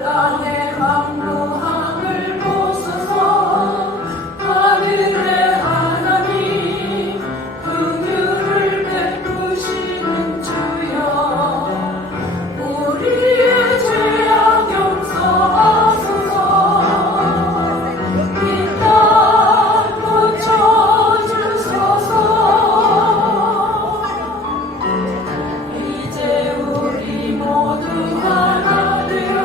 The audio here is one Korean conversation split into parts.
땅의 강구함을 보소서. 하늘의 하나님 긍휼을 베푸시는 주여 우리의 죄악 용서하소서. 이 땅 고쳐주소서. 이제 우리 모두 하나 되어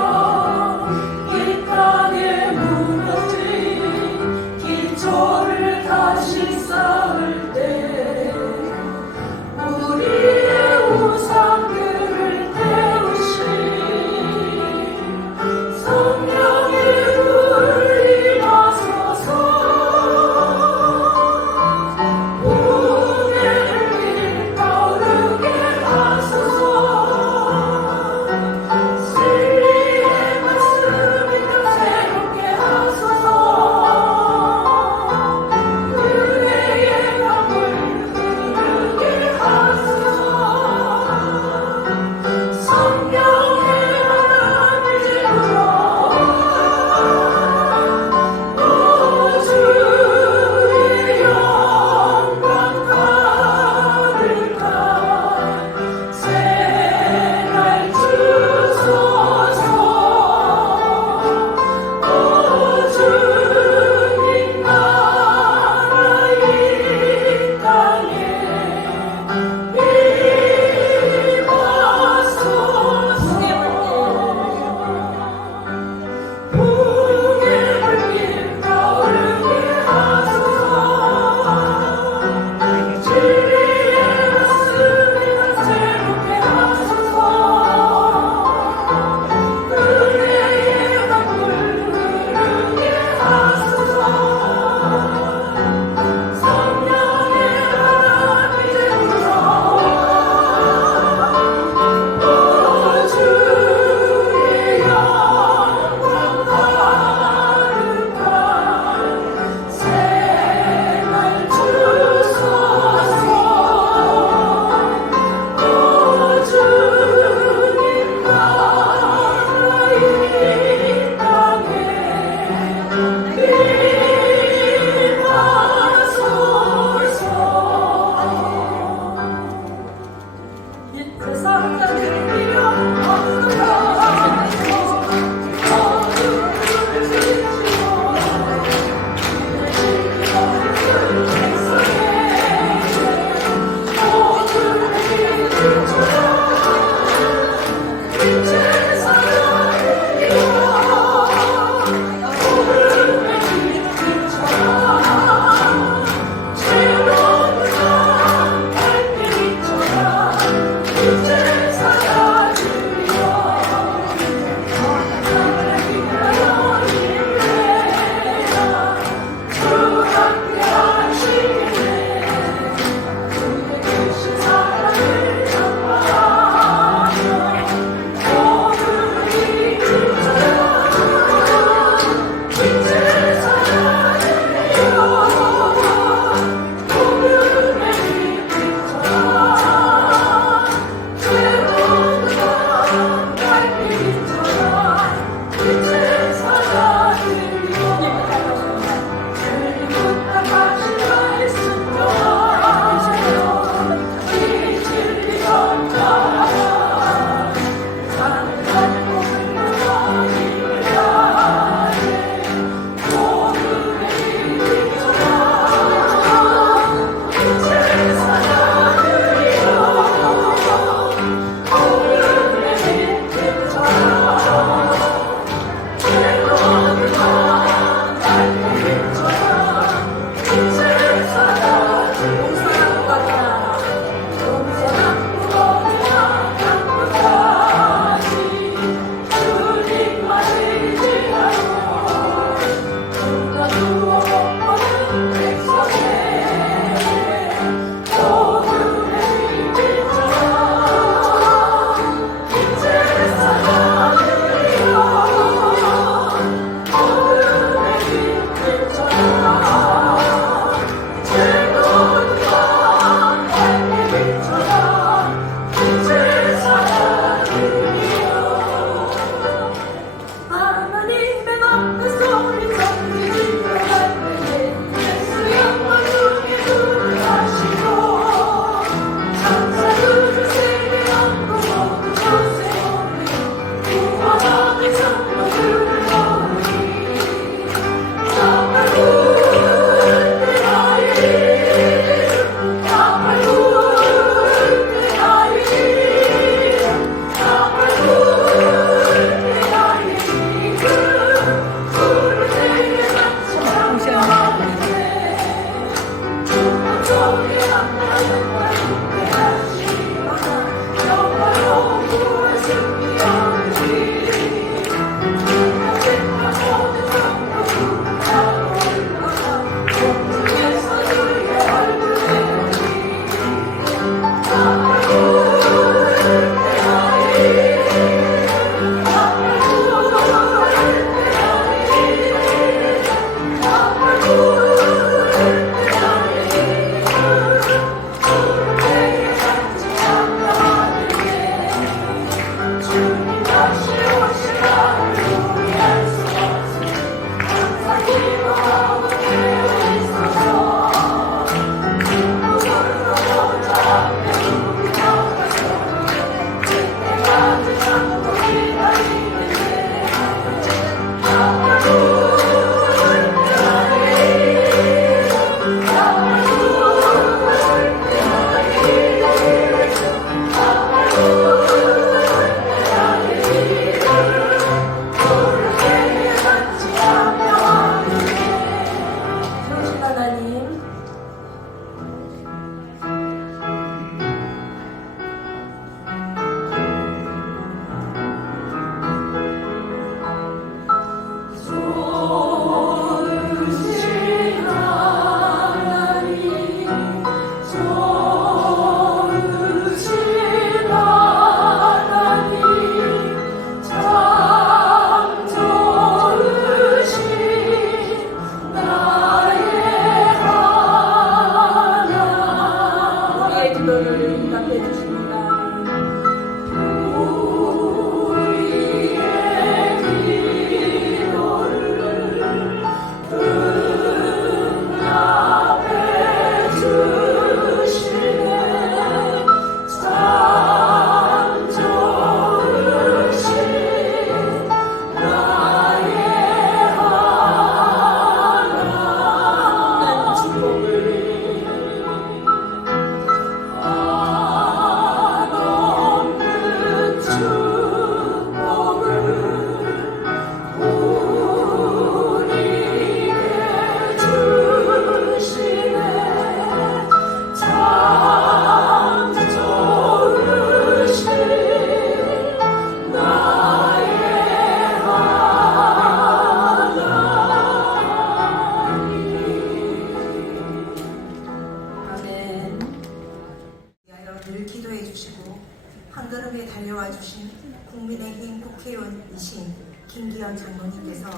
이재현 장로님께서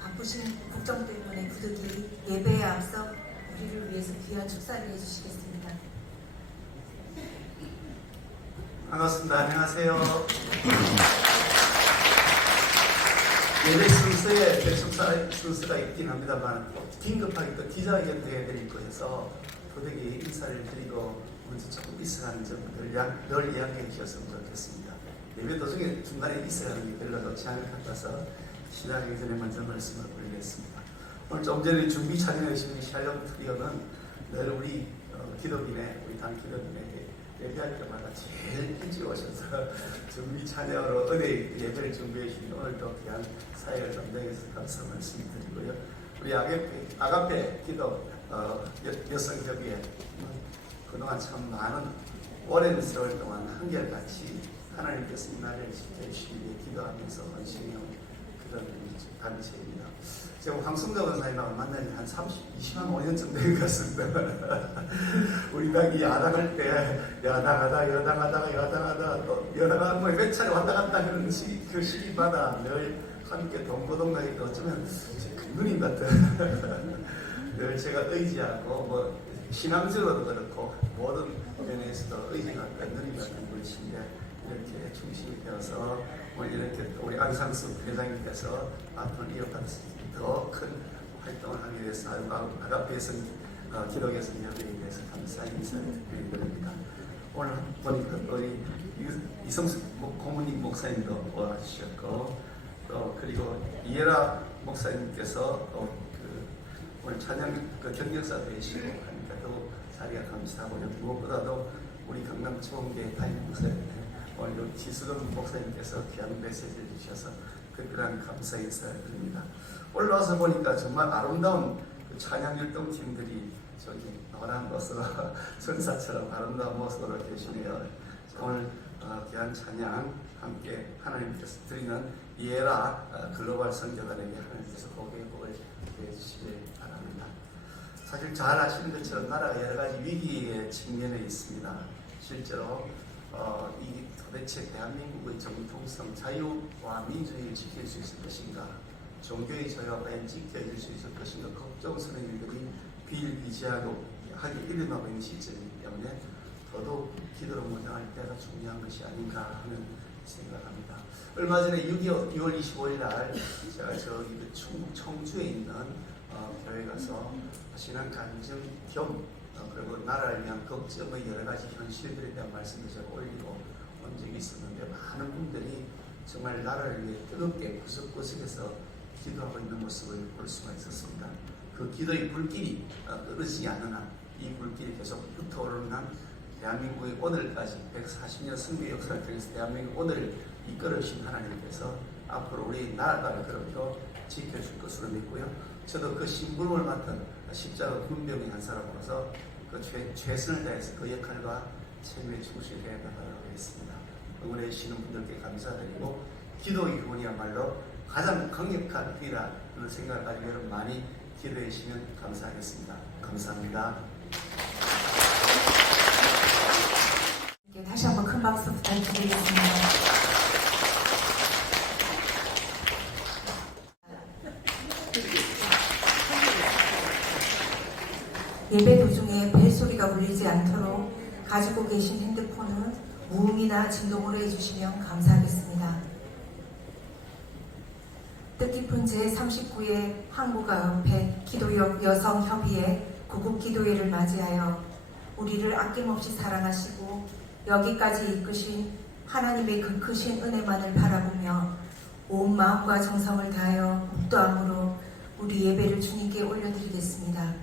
바쁘신 국정 때문에 부득이 예배에 앞서 우리를 위해서 귀한 축사를 해주시겠습니다. 반갑습니다. 안녕하세요. 예배 순서에 대축사 순서가 있긴 합니다만 긴급하게 또 기자회견도 해야 되고 해서 부득이 인사를 드리고 먼저 조금 있어가는 점을 늘 이야기해 주셨으면 좋겠습니다. 예배 도중에 중간에 있어가는 게 별로 좋지 않을 것 같아서 시작하기 전에 먼저 말씀을 올리겠습니다. 오늘 좀 전에 준비 찬양하신 샬롬 트리오는 늘 우리 기독인의 우리 당 기독인에게 예배할 때마다 제일 일찍 오셔서 준비 찬양으로 은혜 예배를 준비해 주신 오늘도 귀한 사역을 담당해서 감사 말씀드리고요. 우리 아가페 기도 여성협의회 그동안 참 많은 오랜 세월 동안 한결같이 하나님께서 이 나라를 지켜주시기 위해 기도하면서 헌신해온 그런 단체입니다. 제가 황승가 원사님하고 만난 지 한 25년쯤 된 것 같습니다. 우리 당이 야당할 때 여당하다가 또 여당하다 몇 차례 왔다 갔다 하는 그 시기마다 늘 함께 동고동락이 어쩌면 누님 같은 늘 제가 의지하고 뭐 신앙적으로도 그렇고 모든 면에서도 의지가 누님 같은 분이신데 이렇게 중심이 되어서 오늘 이렇게 우리 안상수 회장님께서 앞으로 이어가서 더 큰 활동을 하기 위해서 아가페에서 기독에서 협의에 대해서 감사의 인사를 드립니다. 오늘 보니까 우리 이성수 고문님 목사님도 와주셨고 또 그리고 이해라 목사님께서 또 오늘 찬양 경력사 되시고 하니까 또 자리가 감사하고요. 무엇보다도 우리 강남 지원교회 담임 목사님 오늘 지수동 목사님께서 귀한 메시지를 주셔서 특별한 감사 인사를 드립니다. 올라와서 보니까 정말 아름다운 그 찬양율동 팀들이 저기 노란 것으로 선사처럼 아름다운 모습으로 계시네요. 오늘 귀한 찬양 함께 하나님께서 드리는 이에라 글로벌 선교단에게 하나님께서 복의 복을 해주시길 바랍니다. 사실 잘 아시는 것처럼 나라가 여러 가지 위기의 측면에 있습니다. 실제로 이 도대체 대한민국의 정통성, 자유와 민주주의를 지킬 수 있을 것인가, 종교의 자유가 과연 지켜질 수 있을 것인가 걱정스러운 일들이 비일비재하고 하게 일어나고 있는 시점이기 때문에 더더욱 기도로 무장할 때가 중요한 것이 아닌가 하는 생각합니다. 얼마 전에 6월 25일 날 제가 저기 충북 청주에 있는 교회 가서 신앙 간증 겸 그리고 나라를 위한 걱정의 여러 가지 현실들에 대한 말씀을 제가 올리고 온 적이 있었는데 많은 분들이 정말 나라를 위해 뜨겁게 구석구석에서 기도하고 있는 모습을 볼 수가 있었습니다. 그 기도의 불길이 끊어지지 않는 한 이 불길이 계속 붙어오르는 한 대한민국의 오늘까지 140년 선교 역사를 통해서 대한민국 오늘을 이끌어주신 하나님께서 앞으로 우리 나라를 그렇게 지켜줄 것으로 믿고요. 저도 그 심부름을 맡은 십자가 군병의 한 사람으로서 그 최선을 다해서 그 역할과 책임에 충실해 나가도록 하겠습니다. 응원해 주시는 분들께 감사드리고 기도의 그분이야말로 가장 강력한 길이라는 생각을 가지고 여러분 많이 기도해 주시면 감사하겠습니다. 감사합니다. 다시 한번 큰 박수 부탁드리겠습니다. 예배 도중에 벨소리가 울리지 않도록 가지고 계신 핸드폰은 무음이나 진동으로 해주시면 감사하겠습니다. 뜻깊은 제39회 한국아가페 기도역 여성협의회 구국기도회를 맞이하여 우리를 아낌없이 사랑하시고 여기까지 이끄신 하나님의 그 크신 은혜만을 바라보며 온 마음과 정성을 다하여 묵도함으로 우리 예배를 주님께 올려드리겠습니다.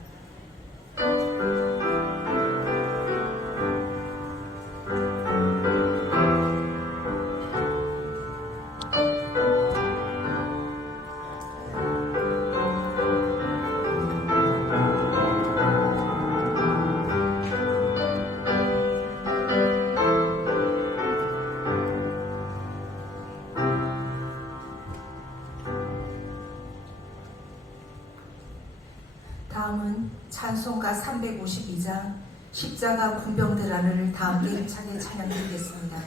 다음은 찬송가 352장 십자가 군병들아를 다 함께 힘차게 찬양드리겠습니다.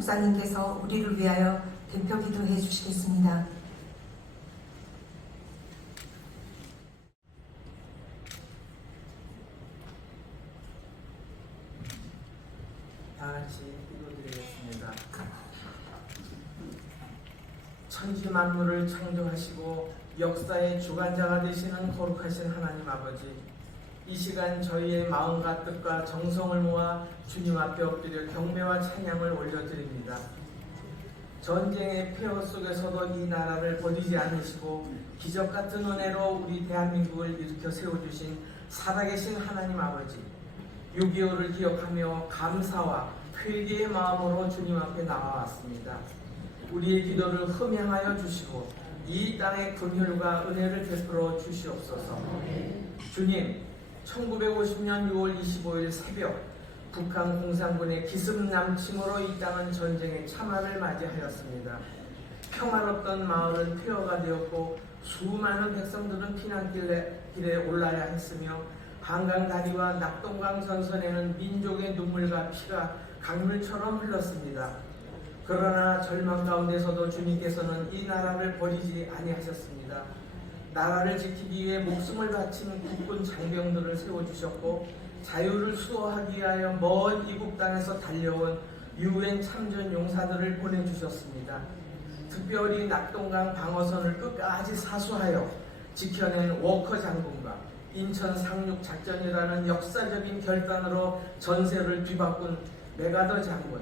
목사님께서 우리를 위하여 대표 기도해 주시겠습니다. 다 같이 기도드리겠습니다. 천지 만물을 창조하시고 역사의 주관자가 되시는 거룩하신 하나님 아버지, 이 시간 저희의 마음과 뜻과 정성을 모아 주님 앞에 엎드려 경배와 찬양을 올려드립니다. 전쟁의 폐허 속에서도 이 나라를 버리지 않으시고 기적 같은 은혜로 우리 대한민국을 일으켜 세워주신 살아계신 하나님 아버지, 6.25를 기억하며 감사와 회개의 마음으로 주님 앞에 나와왔습니다. 우리의 기도를 흠양하여 주시고 이 땅의 긍휼과 은혜를 베풀어 주시옵소서. 주님, 1950년 6월 25일 새벽 북한 공산군의 기습남침으로 이 땅은 전쟁의 참화를 맞이하였습니다. 평화롭던 마을은 폐허가 되었고 수많은 백성들은 피난길에 올라야 했으며 한강 다리와 낙동강 전선에는 민족의 눈물과 피가 강물처럼 흘렀습니다. 그러나 절망 가운데서도 주님께서는 이 나라를 버리지 아니하셨습니다. 나라를 지키기 위해 목숨을 바친 국군 장병들을 세워주셨고 자유를 수호하기 위하여 먼 이국 땅에서 달려온 UN 참전 용사들을 보내주셨습니다. 특별히 낙동강 방어선을 끝까지 사수하여 지켜낸 워커 장군과 인천 상륙 작전이라는 역사적인 결단으로 전세를 뒤바꾼 메가더 장군,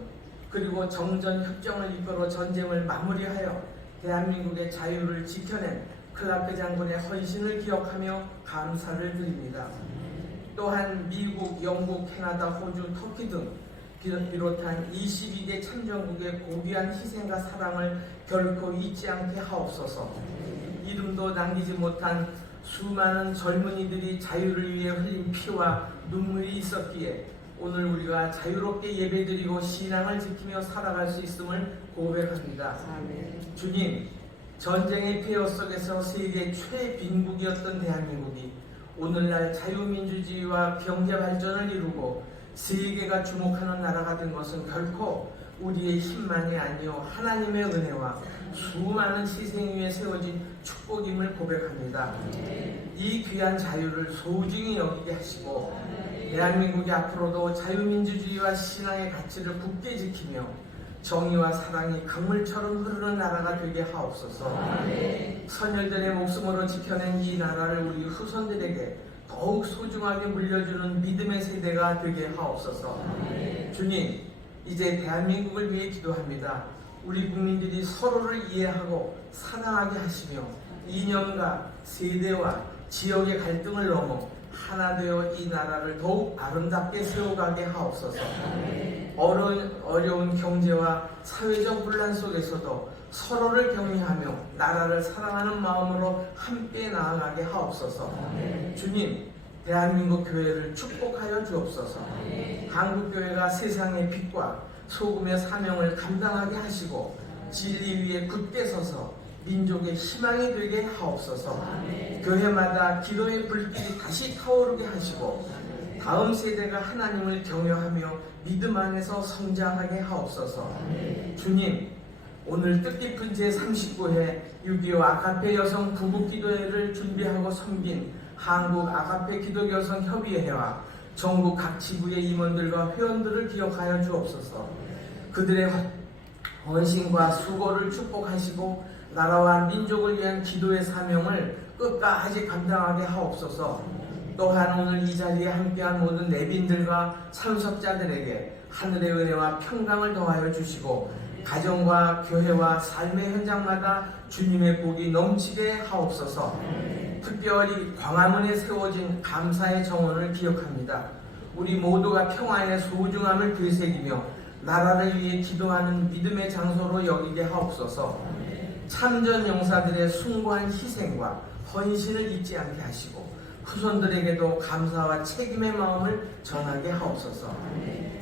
그리고 정전 협정을 이끌어 전쟁을 마무리하여 대한민국의 자유를 지켜낸 클라크 장군의 헌신을 기억하며 감사를 드립니다. 또한 미국, 영국, 캐나다, 호주, 터키 등 비롯한 22개 참전국의 고귀한 희생과 사랑을 결코 잊지 않게 하옵소서. 이름도 남기지 못한 수많은 젊은이들이 자유를 위해 흘린 피와 눈물이 있었기에 오늘 우리가 자유롭게 예배드리고 신앙을 지키며 살아갈 수 있음을 고백합니다. 주님, 전쟁의 폐허 속에서 세계 최빈국이었던 대한민국이 오늘날 자유민주주의와 경제발전을 이루고 세계가 주목하는 나라가 된 것은 결코 우리의 힘만이 아니요 하나님의 은혜와 수많은 희생 위에 세워진 축복임을 고백합니다. 이 귀한 자유를 소중히 여기게 하시고 대한민국이 앞으로도 자유민주주의와 신앙의 가치를 굳게 지키며 정의와 사랑이 강물처럼 흐르는 나라가 되게 하옵소서. 선열들의 목숨으로 지켜낸 이 나라를 우리 후손들에게 더욱 소중하게 물려주는 믿음의 세대가 되게 하옵소서. 주님, 이제 대한민국을 위해 기도합니다. 우리 국민들이 서로를 이해하고 사랑하게 하시며 이념과 세대와 지역의 갈등을 넘어 하나 되어 이 나라를 더욱 아름답게 세워가게 하옵소서. 어려운 경제와 사회적 분란 속에서도 서로를 격려하며 나라를 사랑하는 마음으로 함께 나아가게 하옵소서. 주님, 대한민국 교회를 축복하여 주옵소서. 한국교회가 세상의 빛과 소금의 사명을 감당하게 하시고 진리 위에 굳게 서서 민족의 희망이 되게 하옵소서. 교회마다 기도의 불길이 다시 타오르게 하시고 다음 세대가 하나님을 경외하며 믿음 안에서 성장하게 하옵소서. 주님, 오늘 뜻깊은 제39회 6.25 아가페 여성 부부기도회를 준비하고 섬긴 한국 아가페 기독여성 협의회와 전국 각 지부의 임원들과 회원들을 기억하여 주옵소서. 그들의 헌신과 수고를 축복하시고 나라와 민족을 위한 기도의 사명을 끝까지 감당하게 하옵소서. 또한 오늘 이 자리에 함께한 모든 내빈들과 참석자들에게 하늘의 은혜와 평강을 더하여 주시고 가정과 교회와 삶의 현장마다 주님의 복이 넘치게 하옵소서. 특별히 광화문에 세워진 감사의 정원을 기억합니다. 우리 모두가 평화의 소중함을 되새기며 나라를 위해 기도하는 믿음의 장소로 여기게 하옵소서. 참전 용사들의 숭고한 희생과 헌신을 잊지 않게 하시고 후손들에게도 감사와 책임의 마음을 전하게 하옵소서.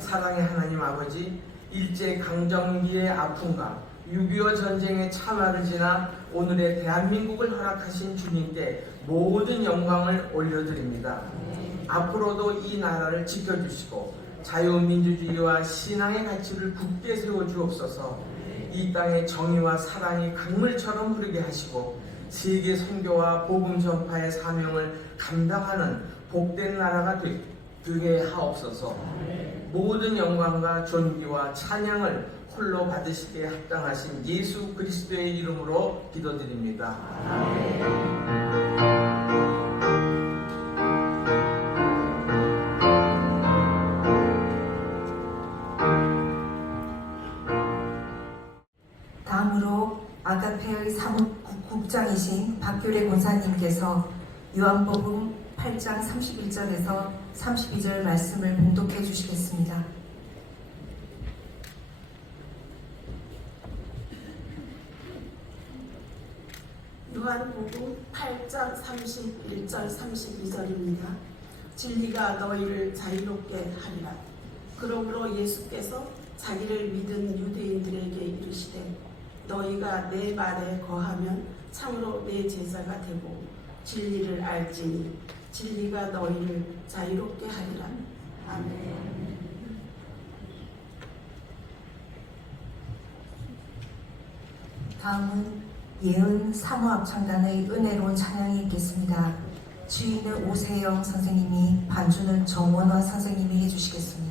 사랑의 하나님 아버지, 일제강점기의 아픔과 6.25 전쟁의 참화를 지나 오늘의 대한민국을 허락하신 주님께 모든 영광을 올려드립니다. 앞으로도 이 나라를 지켜주시고 자유민주주의와 신앙의 가치를 굳게 세워 주옵소서. 이 땅에 정의와 사랑이 강물처럼 흐르게 하시고 세계 선교와 복음 전파의 사명을 감당하는 복된 나라가 되게 하옵소서. 모든 영광과 존귀와 찬양을 홀로 받으시기에 합당하신 예수 그리스도의 이름으로 기도드립니다. 다음으로 아가페의 사무국장이신 박규래 권사님께서 요한복음 8장 31절에서 32절 말씀을 봉독해 주시겠습니다. 요한복음 8장 31절 32절입니다. 진리가 너희를 자유롭게 하리라. 그러므로 예수께서 자기를 믿은 유대인들에게 이르시되 너희가 내 말에 거하면 참으로 내 제자가 되고 진리를 알지니 진리가 너희를 자유롭게 하리라. 아멘. 다음은 예은 사무합창단의 은혜로운 찬양이 있겠습니다. 주인은 오세영 선생님이, 반주는 정원화 선생님이 해주시겠습니다.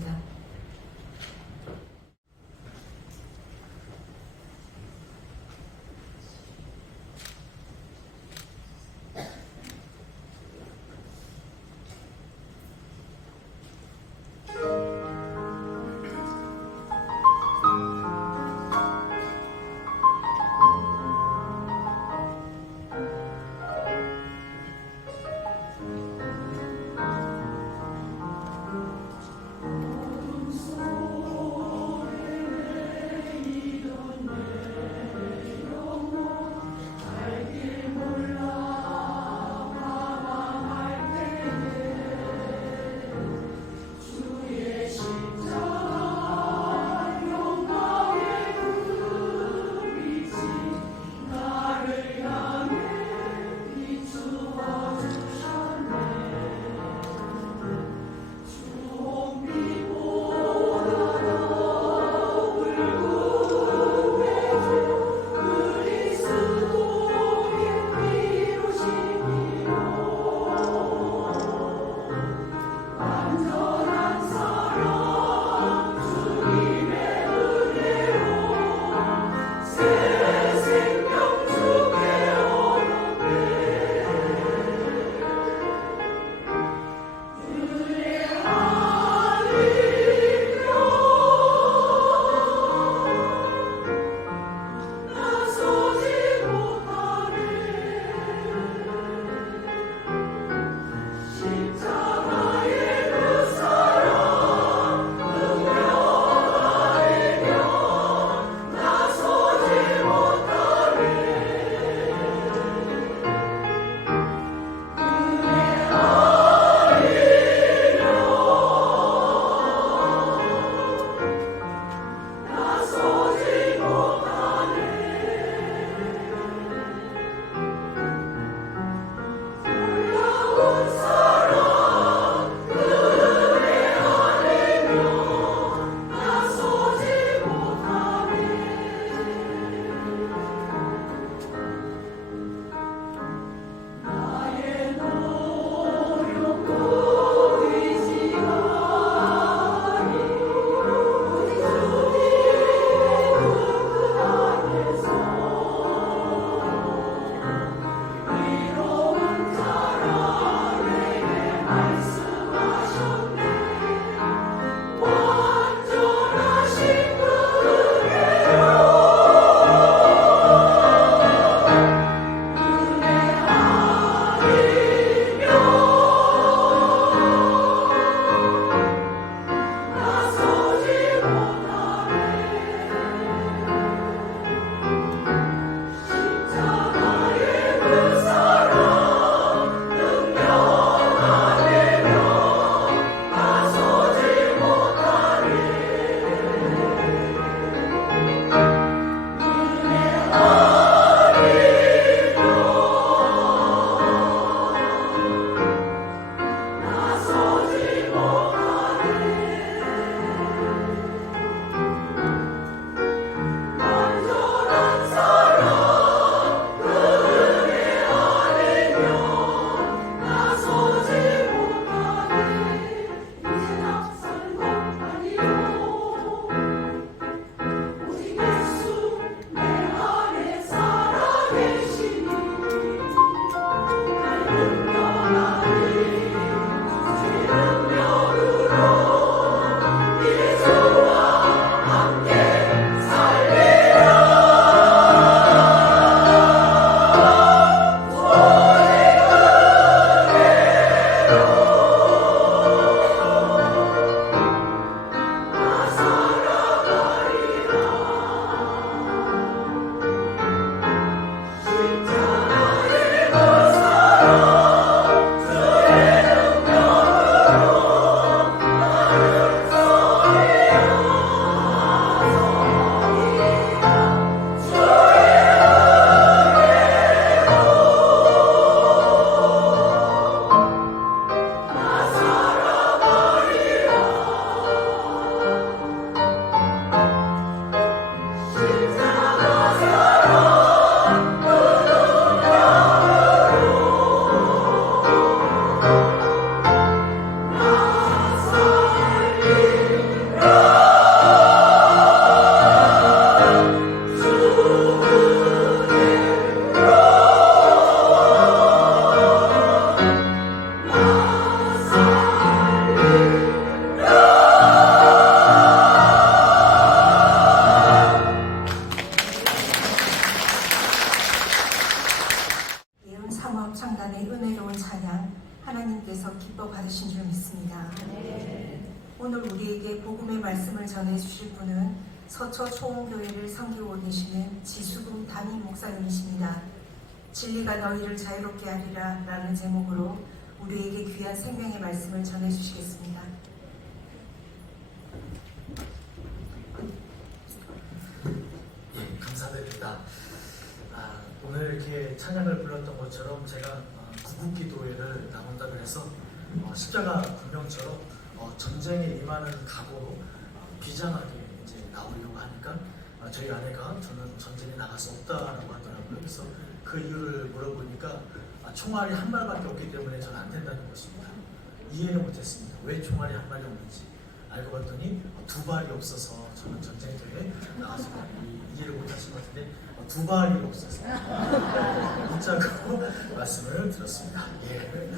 서초 초홍교회를 섬기고 계시는 지수금 담임 목사님이십니다. 진리가 너희를 자유롭게 하리라 라는 제목으로 우리에게 귀한 생명의 말씀을 전해주시겠습니다. 예, 감사드립니다. 오늘 이렇게 찬양을 불렀던 것처럼 제가 구국기도회를 나온다 그래서 십자가 군명처럼 전쟁에 임하는 각오로 비장하게 이제 나오려고 하니까 저희 아내가 저는 전쟁에 나갈 수 없다라고 하더라고요. 그래서 그 이유를 물어보니까 총알이 한 발밖에 없기 때문에 저는 안 된다는 것입니다. 이해를 못했습니다. 왜 총알이 한 발이 없는지 알고 봤더니 두 발이 없어서 저는 전쟁터에 나가서 이해를 못하신 것 같은데 두 발이 없어서 묻자고 말씀을 들었습니다. 예.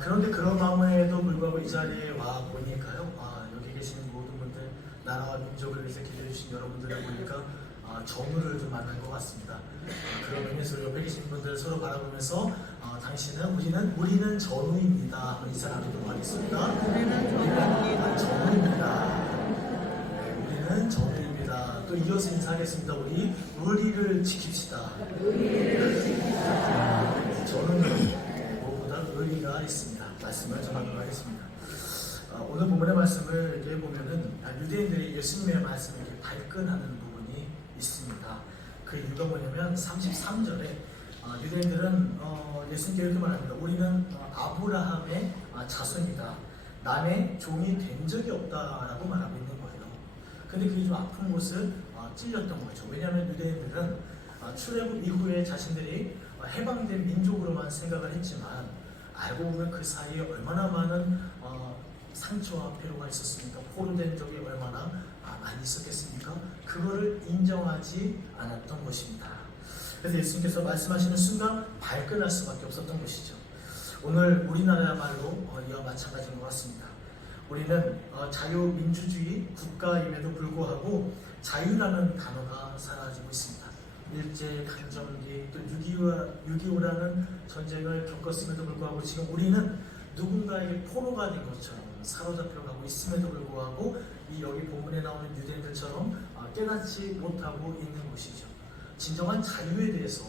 그런데 그런 마음에도 불구하고 이 자리에 와 보니까요. 여기 계신 모든 분들, 나라와 민족을 위해서 기도해 주신 여러분들을 보니까 정의를 좀 만난 것 같습니다. 그런 의미에서 옆에 계신 분들 서로 바라보면서 우리는 전우입니다. 인사 나누도록 하겠습니다. 우리는 전우입니다. 네, 우리는 전우입니다. 또 이어서 인사하겠습니다. 우리를 지킵시다. 저는 무엇보다 의리가 있습니다. 말씀을 전하도록 하겠습니다. 오늘 본문의 말씀을 이렇게 보면은 유대인들이 예수님의 말씀을 이렇게 발끈하는 부분이 있습니다. 그 이유가 뭐냐면 33절에 유대인들은 예수님께 이렇게 말합니다. 우리는 아브라함의 자손이다. 남의 종이 된 적이 없다라고 말하고 있는 거예요. 근데 그게 좀 아픈 곳을 찔렸던 거죠. 왜냐하면 유대인들은 출애굽 이후에 자신들이 해방된 민족으로만 생각을 했지만 알고 보면 그 사이에 얼마나 많은 상처와 피로가 있었습니까? 포로된 적이 얼마나 많이 있었겠습니까? 그거를 인정하지 않았던 것입니다. 그래서 예수님께서 말씀하시는 순간 발끈할 수밖에 없었던 것이죠. 오늘 우리나라야말로 이와 마찬가지인 것 같습니다. 우리는 자유민주주의 국가임에도 불구하고 자유라는 단어가 사라지고 있습니다. 일제강점기 또 6.25라는 전쟁을 겪었음에도 불구하고 지금 우리는 누군가에게 포로가 된 것처럼 사로잡혀가고 있음에도 불구하고 이 여기 본문에 나오는 유대인들처럼 깨닫지 못하고 있는 것이죠. 진정한 자유에 대해서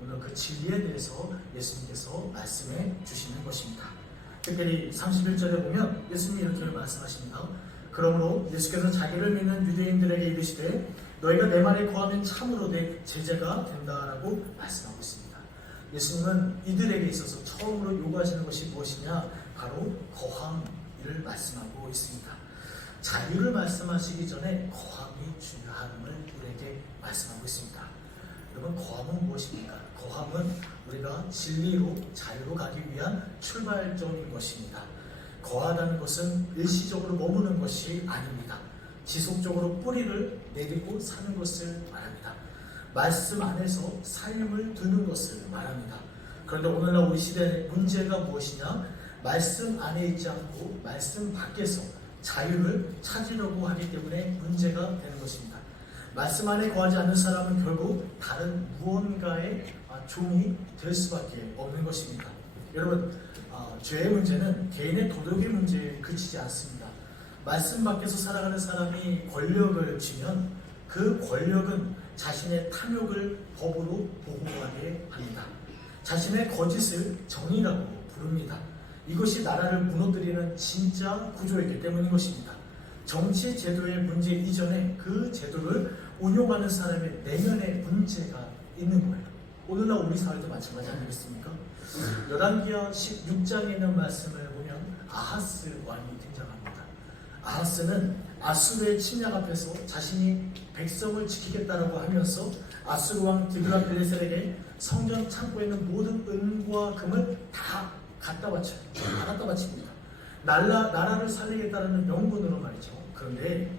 오늘 그 진리에 대해서 예수님께서 말씀해 주시는 것입니다. 특별히 31절에 보면 예수님이 이렇게 말씀하십니다. 그러므로 예수께서 자기를 믿는 유대인들에게 이르시되 너희가 내 말에 거하면 참으로 내 제자가 된다라고 말씀하고 있습니다. 예수님은 이들에게 있어서 처음으로 요구하시는 것이 무엇이냐? 바로 거함을 말씀하고 있습니다. 자유를 말씀하시기 전에 거함이 중요함을 우리에게 말씀하고 있습니다. 여러분, 거함은 무엇입니까? 거함은 우리가 진리로 자유로 가기 위한 출발점인 것입니다. 거하다는 것은 일시적으로 머무는 것이 아닙니다. 지속적으로 뿌리를 내딛고 사는 것을 말합니다. 말씀 안에서 삶을 두는 것을 말합니다. 그런데 오늘날 우리 시대의 문제가 무엇이냐? 말씀 안에 있지 않고 말씀 밖에서 자유를 찾으려고 하기 때문에 문제가 되는 것입니다. 말씀 안에 거하지 않는 사람은 결국 다른 무언가의 종이 될 수밖에 없는 것입니다. 여러분, 죄의 문제는 개인의 도덕의 문제에 그치지 않습니다. 말씀 밖에서 살아가는 사람이 권력을 쥐면 그 권력은 자신의 탐욕을 법으로 보호하게 합니다. 자신의 거짓을 정의라고 부릅니다. 이것이 나라를 무너뜨리는 진짜 구조이기 때문인 것입니다. 정치 제도의 문제 이전에 그 제도를 운용하는 사람의 내면의 문제가 있는 거예요. 오늘날 우리 사회도 마찬가지 아니겠습니까? 열왕기하 16장에 있는 말씀을 보면 아하스 왕이 등장합니다. 아하스는 아수르의 침략 앞에서 자신이 백성을 지키겠다라고 하면서 아수르 왕 드글라필레셀에게 성전 창고에 있는 모든 은과 금을 다 갖다 바쳐요. 다 갖다 바칩니다. 나라를 살리겠다는 명분으로 말이죠. 그런데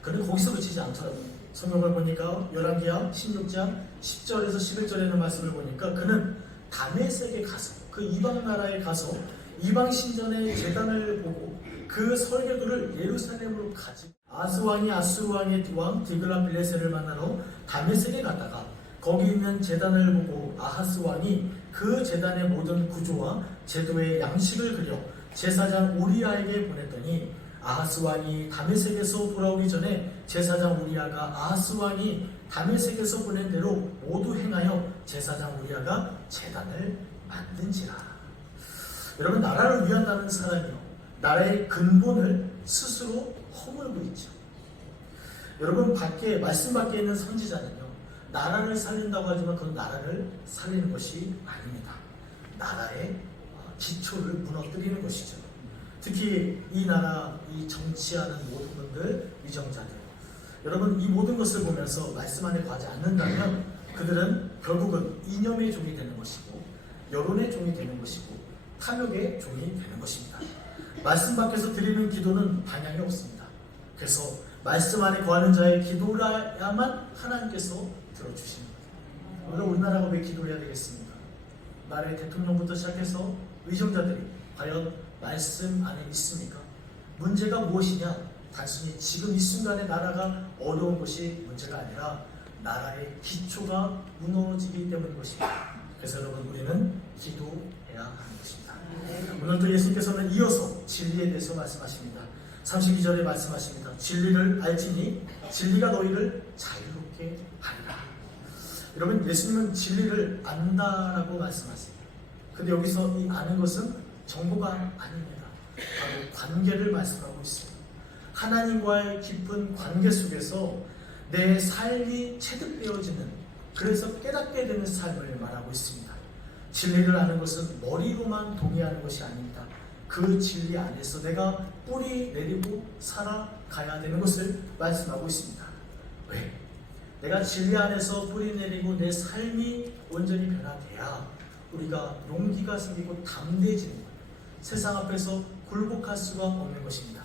그는 거기서 그치지 않더라고요. 성경을 보니까 열왕기하 16장 10절에서 11절에 있는 말씀을 보니까 그는 다메섹에 가서 그 이방 나라에 가서 이방 신전의 제단을 보고 그 설교도를 예루살렘으로 가지 아스왕이 아수르 왕의 왕 디글라필레셀을 만나러 다메섹에 갔다가 거기 있는 제단을 보고 아하스 왕이 그 제단의 모든 구조와 제도의 양식을 그려 제사장 우리아에게 보냈더니 아하스 왕이 다메섹에서 돌아오기 전에 제사장 우리아가 아하스 왕이 다메섹에서 보낸 대로 모두 행하여 제사장 우리아가 제단을 만든지라. 여러분, 나라를 위한다는 사람이요, 나라의 근본을 스스로 허물고 있죠. 여러분, 말씀 밖에 있는 선지자는요, 나라를 살린다고 하지만 그건 나라를 살리는 것이 아닙니다. 나라의 기초를 무너뜨리는 것이죠. 특히 이 나라, 이 정치하는 모든 분들, 위정자들, 여러분, 이 모든 것을 보면서 말씀 안에 가지 않는다면 그들은 결국은 이념의 종이 되는 것이고, 여론의 종이 되는 것이고, 탐욕의 종이 되는 것입니다. 말씀 밖에서 드리는 기도는 방향이 없습니다. 그래서 말씀 안에 거하는 자의 기도라야만 하나님께서 들어주십니다. 오늘 우리나라가 왜 기도해야 되겠습니까? 나라의 대통령부터 시작해서 위정자들이 과연 말씀 안에 있습니까? 문제가 무엇이냐? 단순히 지금 이 순간에 나라가 어려운 것이 문제가 아니라 나라의 기초가 무너지기 때문인 것입니다. 그래서 여러분, 우리는 기도해야 하는 것입니다. 오늘도 예수님께서는 이어서 진리에 대해서 말씀하십니다. 32절에 말씀하십니다. 진리를 알지니 진리가 너희를 자유롭게 하리라. 여러분, 예수님은 진리를 안다라고 말씀하세요. 근데 여기서 이 아는 것은 정보가 아닙니다. 바로 관계를 말씀하고 있습니다. 하나님과의 깊은 관계 속에서 내 삶이 체득되어지는, 그래서 깨닫게 되는 삶을 말하고 있습니다. 진리를 아는 것은 머리로만 동의하는 것이 아닙니다. 그 진리 안에서 내가 뿌리 내리고 살아가야 되는 것을 말씀하고 있습니다. 왜? 내가 진리 안에서 뿌리 내리고 내 삶이 온전히 변화돼야 우리가 용기가 생기고 담대해지는 거예요. 세상 앞에서 굴복할 수가 없는 것입니다.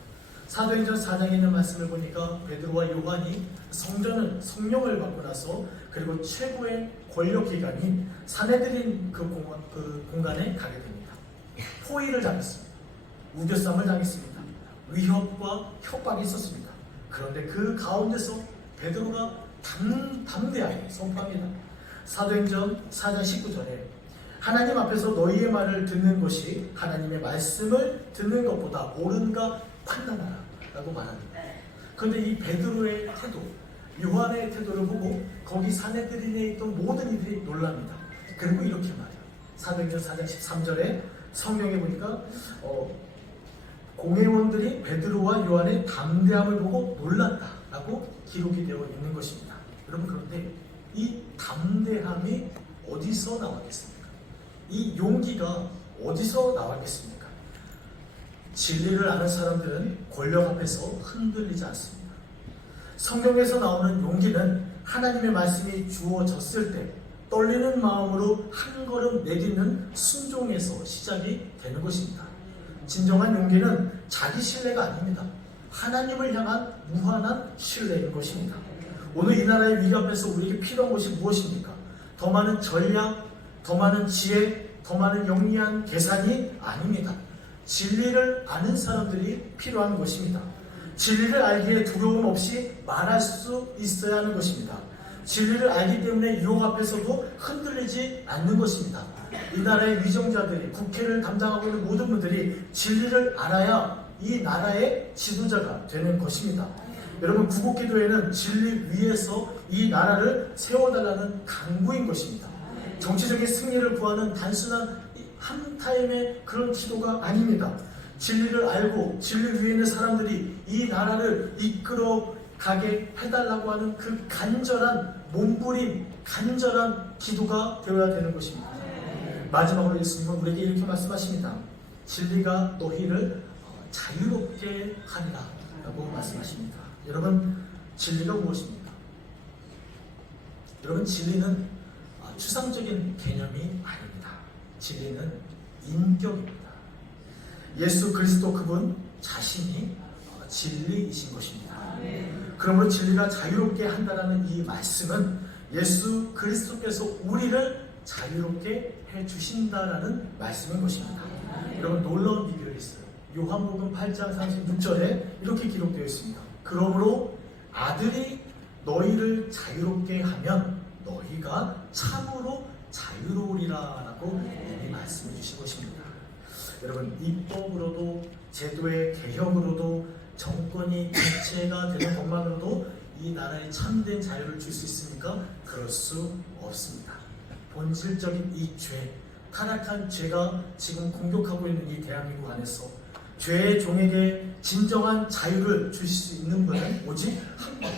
사도행전 4장에 있는 말씀을 보니까 베드로와 요한이 성령을 받고 나서 그리고 최고의 권력기관인 사내들인 그 공간에 가게 됩니다. 포위를 당했습니다. 우겨쌈을 당했습니다. 위협과 협박이 있었습니다. 그런데 그 가운데서 베드로가 담대하게 선포합니다. 사도행전 4장 19절에 하나님 앞에서 너희의 말을 듣는 것이 하나님의 말씀을 듣는 것보다 옳은가 판단하라 라고 말합니다. 그런데 이 베드로의 태도, 요한의 태도를 보고 거기 사내들인에 있던 모든 이들이 놀랍니다. 그리고 이렇게 말해요. 사도행전 4장 13절에 성경에 보니까 공회원들이 베드로와 요한의 담대함을 보고 놀랐다라고 기록이 되어 있는 것입니다. 여러분, 그런데 이 담대함이 어디서 나왔겠습니까? 이 용기가 어디서 나왔겠습니까? 진리를 아는 사람들은 권력 앞에서 흔들리지 않습니다. 성경에서 나오는 용기는 하나님의 말씀이 주어졌을 때 떨리는 마음으로 한 걸음 내딛는 순종에서 시작이 되는 것입니다. 진정한 용기는 자기 신뢰가 아닙니다. 하나님을 향한 무한한 신뢰인 것입니다. 오늘 이 나라의 위기 앞에서 우리에게 필요한 것이 무엇입니까? 더 많은 전략, 더 많은 지혜, 더 많은 영리한 계산이 아닙니다. 진리를 아는 사람들이 필요한 것입니다. 진리를 알기에 두려움 없이 말할 수 있어야 하는 것입니다. 진리를 알기 때문에 유혹 앞에서도 흔들리지 않는 것입니다. 이 나라의 위정자들이, 국회를 담당하고 있는 모든 분들이 진리를 알아야 이 나라의 지도자가 되는 것입니다. 여러분, 구국기도회는 진리 위에서 이 나라를 세워달라는 강구인 것입니다. 정치적인 승리를 구하는 단순한 한 타임의 그런 기도가 아닙니다. 진리를 알고 진리 위에 있는 사람들이 이 나라를 이끌어 가게 해달라고 하는 그 간절한 몸부림, 간절한 기도가 되어야 되는 것입니다. 마지막으로 예수님은 우리에게 이렇게 말씀하십니다. 진리가 너희를 자유롭게 하리라 라고 말씀하십니다. 여러분, 진리가 무엇입니까? 여러분, 진리는 추상적인 개념이 아닙니다. 진리는 인격입니다. 예수 그리스도 그분 자신이 진리이신 것입니다. 그러므로 진리가 자유롭게 한다는 이 말씀은 예수 그리스도께서 우리를 자유롭게 해주신다라는 말씀인 것입니다. 여러분, 놀라운 비결이 있어요. 요한복음 8장 36절에 이렇게 기록되어 있습니다. 그러므로 아들이 너희를 자유롭게 하면 너희가 참으로 자유로우리라 라고 이미 말씀해 주신 것입니다. 여러분, 입법으로도 제도의 개혁으로도 정권이 대체가 되는 것만으로도 이 나라에 참된 자유를 줄 수 있습니까? 그럴 수 없습니다. 본질적인 이 죄, 타락한 죄가 지금 공격하고 있는 이 대한민국 안에서 죄의 종에게 진정한 자유를 주실 수 있는 분은 오직 한 분,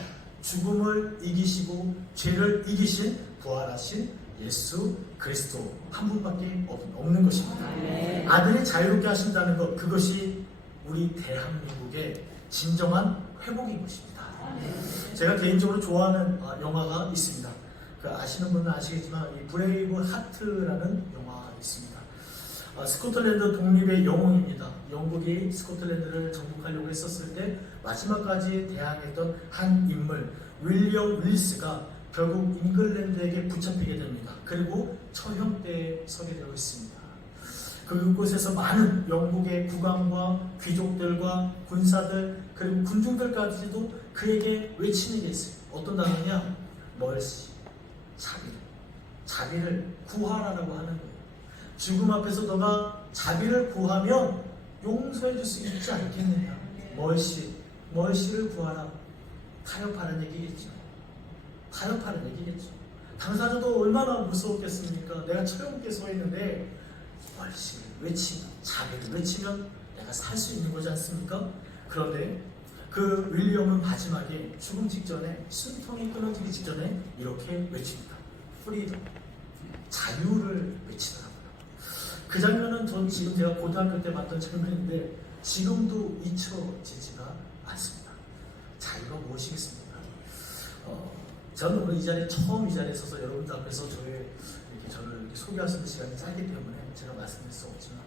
죽음을 이기시고 죄를 이기신 부활하신 예수 그리스도 한 분밖에 없는 것입니다. 아들이 자유롭게 하신다는 것, 그것이 우리 대한민국의 진정한 회복인 것입니다. 제가 개인적으로 좋아하는 영화가 있습니다. 아시는 분은 아시겠지만 이 브레이브 하트라는 영화가 있습니다. 스코틀랜드 독립의 영웅입니다. 영국이 스코틀랜드를 정복하려고 했었을 때 마지막까지 대항했던 한 인물 윌리엄 윌리스가 결국 잉글랜드에게 붙잡히게 됩니다. 그리고 처형대에 서게 되어 있습니다. 그곳에서 많은 영국의 국왕과 귀족들과 군사들 그리고 군중들까지도 그에게 외치는 게 있어요. 어떤 단어냐? 멀시, 자비를 구하라라고 하는 거예요. 죽음 앞에서 너가 자비를 구하면 용서해 줄 수 있지 않겠느냐. 멀시를 구하라. 타협하는 얘기겠죠. 당사자도 얼마나 무서웠겠습니까? 내가 처형께 서 있는데 멀시를 외치면, 자비를 외치면 내가 살 수 있는 거지 않습니까? 그런데 그 윌리엄은 마지막에 죽음 직전에, 숨통이 끊어지기 직전에 이렇게 외칩니다. 프리덤, 자유를 외치더라고요. 그 장면은 전 지금 제가 고등학교 때 봤던 장면인데 지금도 잊혀지지가 않습니다. 자유가 무엇이겠습니까? 저는 오늘 처음 이 자리에 서서 여러분들 앞에서 저를 이렇게 소개할 수 있는 시간이 짧기 때문에 제가 말씀드릴 수 없지만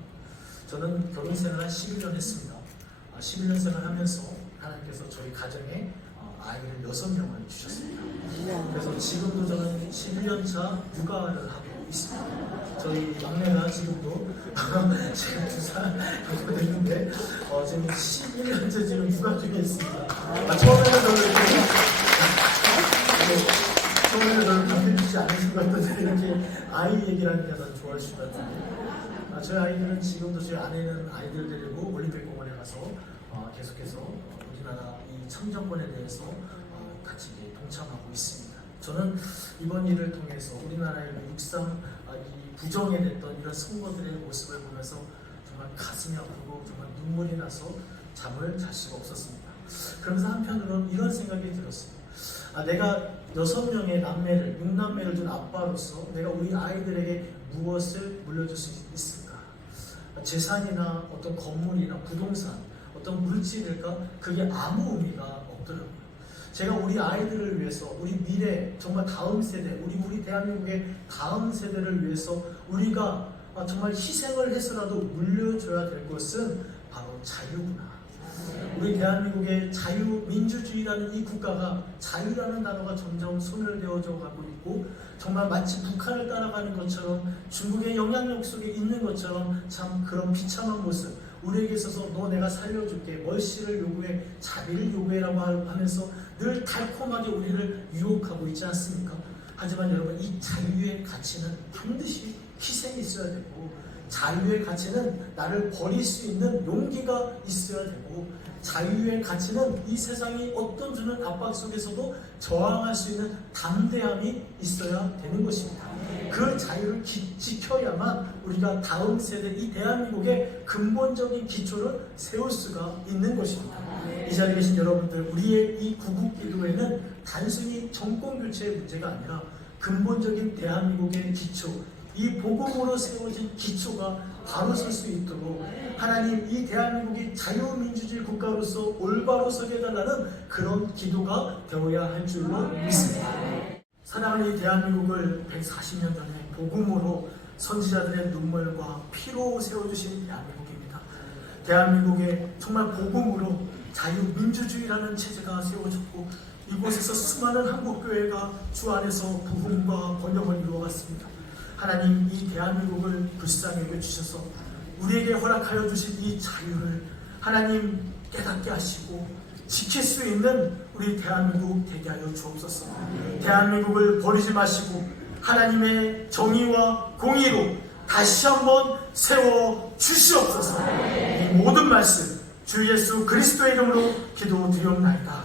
저는 결혼 생활 한 11년 했습니다. 11년 생활하면서 하나님께서 저희 가정에 아이를 6명을 주셨습니다. 그래서 지금도 저는 11년차 육아를 하고 있습니다. 저희 막내가 지금도 제가 2살 정도 됐는데 지금 11년째 지금 육아 중에 있습니다. 처음에는 저를 반겨주지 않으신 것 같은데 이렇게 아이 얘기를 하니까 난 좋아하실 것 같은데 저희 아이들은 지금도 저희 아내는 아이들 데리고 올림픽공원에 가서 계속해서 우리나라 이 청정권에 대해서 같이 동참하고 있습니다. 저는 이번 일을 통해서 우리나라의 육상 이 부정에 됐던 이런 선거들의 모습을 보면서 정말 가슴이 아프고 정말 눈물이 나서 잠을 잘 수가 없었습니다. 그러면서 한편으로는 이런 생각이 들었어요. 내가 6명의 남매를, 6남매를 둔 아빠로서 내가 우리 아이들에게 무엇을 물려줄 수 있을까? 재산이나 어떤 건물이나 부동산, 어떤 물질일까? 그게 아무 의미가 없더라고요. 제가 우리 아이들을 위해서, 우리 미래, 정말 다음 세대, 우리 대한민국의 다음 세대를 위해서 우리가 정말 희생을 해서라도 물려줘야 될 것은 바로 자유구나. 우리 대한민국의 자유민주주의라는 이 국가가 자유라는 단어가 점점 소멸되어져 가고 있고 정말 마치 북한을 따라가는 것처럼 중국의 영향력 속에 있는 것처럼 참 그런 비참한 모습 우리에게 있어서 너 내가 살려줄게 멀시를 요구해 자비를 요구해라고 하면서 늘 달콤하게 우리를 유혹하고 있지 않습니까? 하지만 여러분 이 자유의 가치는 반드시 희생이 있어야 되고 자유의 가치는 나를 버릴 수 있는 용기가 있어야 되고 자유의 가치는 이 세상이 어떤 주는 압박 속에서도 저항할 수 있는 담대함이 있어야 되는 것입니다. 그 자유를 지켜야만 우리가 다음 세대 이 대한민국의 근본적인 기초를 세울 수가 있는 것입니다. 이 자리에 계신 여러분들 우리의 이 구국기도회는 단순히 정권교체의 문제가 아니라 근본적인 대한민국의 기초 이 복음으로 세워진 기초가 바로 설 수 있도록 하나님 이 대한민국이 자유민주주의 국가로서 올바로 서게 해달라는 그런 기도가 되어야 할 줄로 믿습니다. 사랑하는 이 대한민국을 140년 전에 복음으로 선지자들의 눈물과 피로 세워주신 대한민국입니다. 대한민국에 정말 복음으로 자유민주주의라는 체제가 세워졌고 이곳에서 수많은 한국교회가 주 안에서 복음과 번영을 이루어갔습니다. 하나님 이 대한민국을 불쌍히 여겨주셔서 우리에게 허락하여 주신 이 자유를 하나님 깨닫게 하시고 지킬 수 있는 우리 대한민국 되게 하여 주옵소서. 대한민국을 버리지 마시고 하나님의 정의와 공의로 다시 한번 세워 주시옵소서. 이 모든 말씀 주 예수 그리스도의 이름으로 기도드리옵나이다.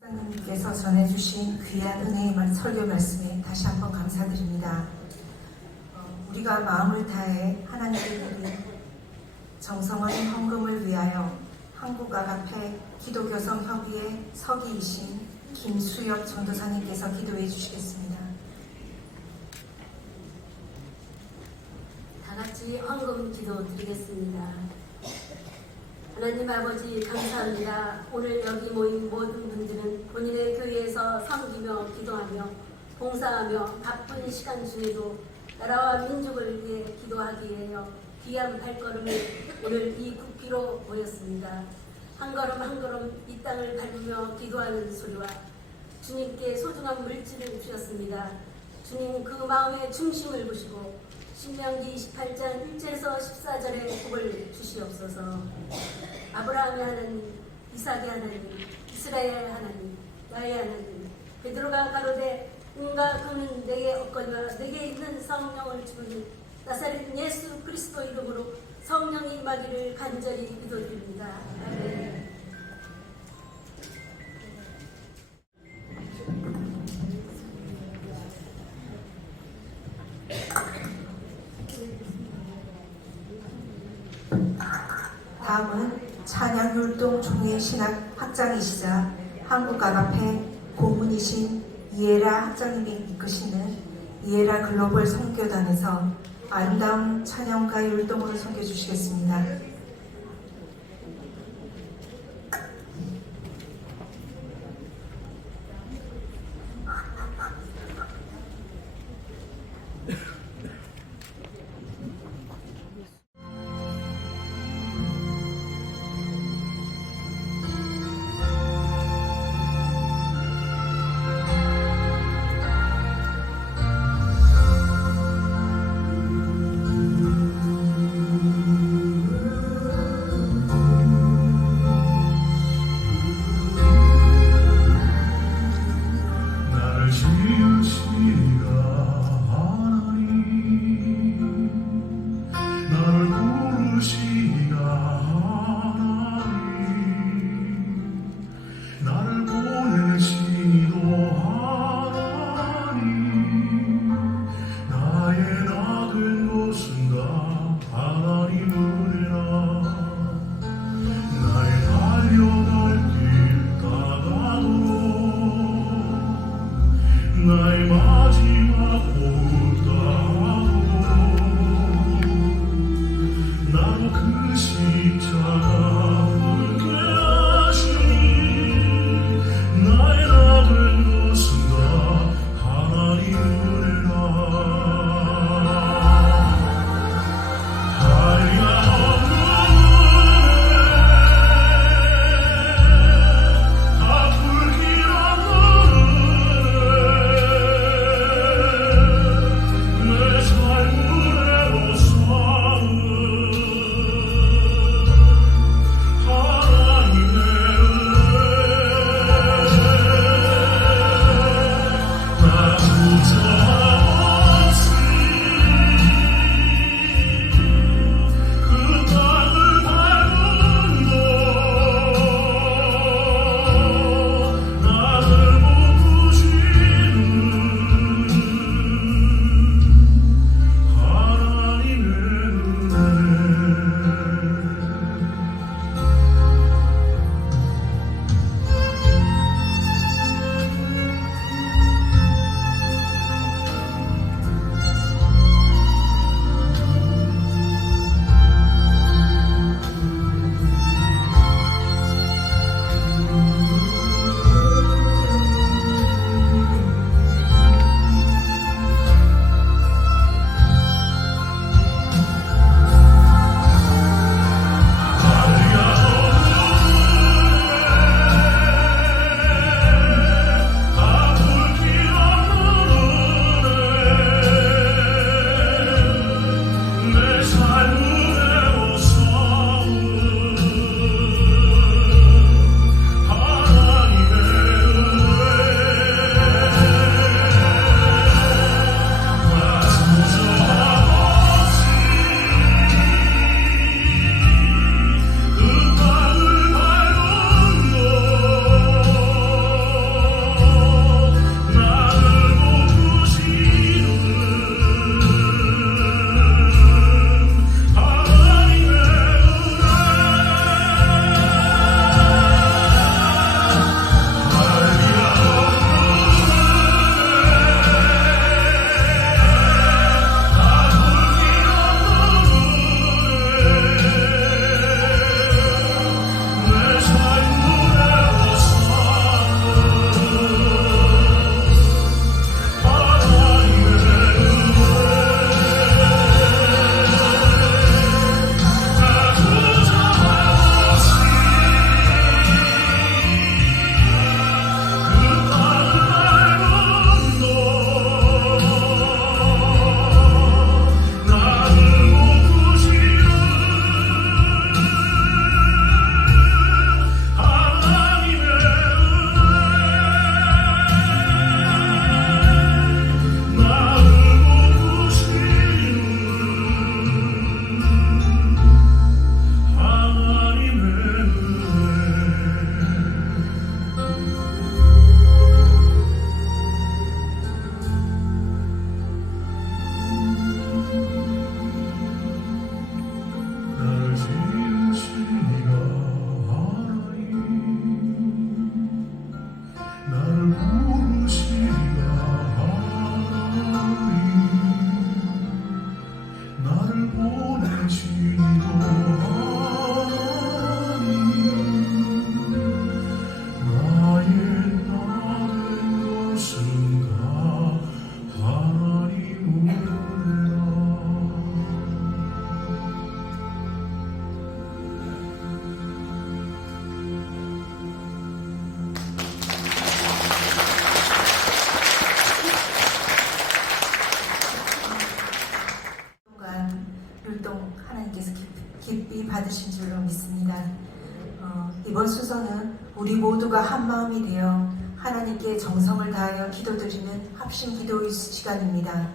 목사님께서 전해주신 귀한 은혜의 설교 말씀에 다시 한번 감사드립니다. 우리가 마음을 다해 하나님을 드린 정성어린 헌금을 위하여 한국아가페 기도교성 협의회 서기이신 김수엽 전도사님께서 기도해 주시겠습니다. 다 같이 헌금 기도 드리겠습니다. 하나님 아버지 감사합니다. 오늘 여기 모인 모든 분들은 본인의 교회에서 섬기며 기도하며 봉사하며 바쁜 시간 중에도 나라와 민족을 위해 기도하기 위하여 귀한 발걸음을 오늘 이 국기로 모였습니다. 한 걸음 한 걸음 이 땅을 밟으며 기도하는 소리와 주님께 소중한 물질을 주셨습니다. 주님 그 마음의 중심을 보시고 신명기 28장 1절에서 14절의 복을 주시옵소서. 아브라함의 하나님, 이삭의 하나님, 이스라엘 하나님, 나의 하나님, 베드로가 가로되 은과 금은 내게 없거니와 내게 있는 성령을 주는 나사렛 예수 그리스도 이름으로 성령이 임하기를 간절히 기도드립니다. 아멘. 다음은 찬양율동 총회 신학 학장이시자 한국아가페 고문이신 이에라 학장님이 이끄시는 이에라 글로벌 선교단에서 아름다운 찬양과 율동으로 섬겨주시겠습니다. 순서는 우리 모두가 한 마음이 되어 하나님께 정성을 다하여 기도드리는 합심 기도 시간입니다.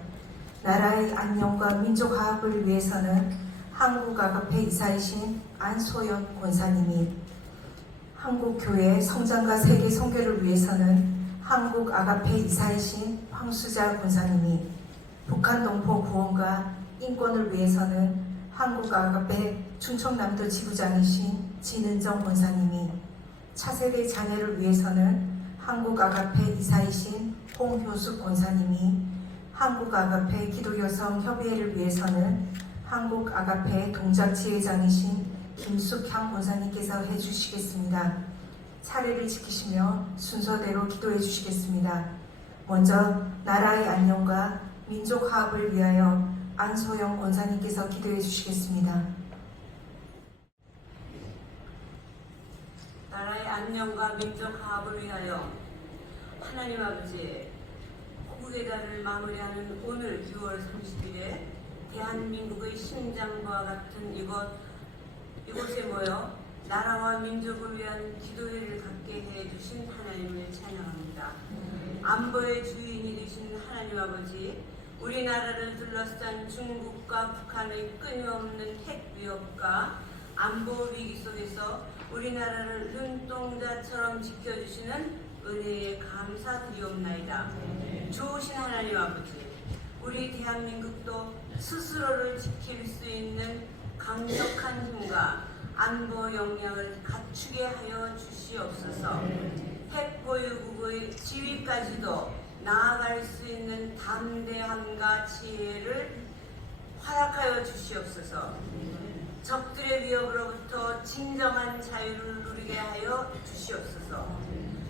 나라의 안녕과 민족 화합을 위해서는 한국 아가페 이사이신 안소연 권사님이, 한국 교회 성장과 세계 선교를 위해서는 한국 아가페 이사이신 황수자 권사님이, 북한 동포 구원과 인권을 위해서는 한국 아가페 충청남도 지부장이신 진은정 권사님이, 차세대 자녀를 위해서는 한국 아가페 이사이신 홍효숙 권사님이, 한국 아가페 기도여성 협의회를 위해서는 한국 아가페 동작 지회장이신 김숙향 권사님께서 해주시겠습니다. 차례를 지키시며 순서대로 기도해 주시겠습니다. 먼저 나라의 안녕과 민족 화합을 위하여 안소영 권사님께서 기도해 주시겠습니다. 나라의 안녕과 민족 화합을 위하여 하나님 아버지 호국의 달을 마무리하는 오늘 6월 30일에 대한민국의 심장과 같은 이곳에 모여 나라와 민족을 위한 기도회를 갖게 해주신 하나님을 찬양합니다. 안보의 주인이 되신 하나님 아버지, 우리나라를 둘러싼 중국과 북한의 끊임없는 핵 위협과 안보 위기 속에서 우리나라를 눈동자처럼 지켜주시는 은혜에 감사드리옵나이다. 좋으신 하나님 아버지, 우리 대한민국도 스스로를 지킬 수 있는 강력한 힘과 안보 역량을 갖추게 하여 주시옵소서. 핵 보유국의 지위까지도 나아갈 수 있는 담대함과 지혜를 허락하여 주시옵소서. 적들의 위협으로부터 진정한 자유를 누리게 하여 주시옵소서.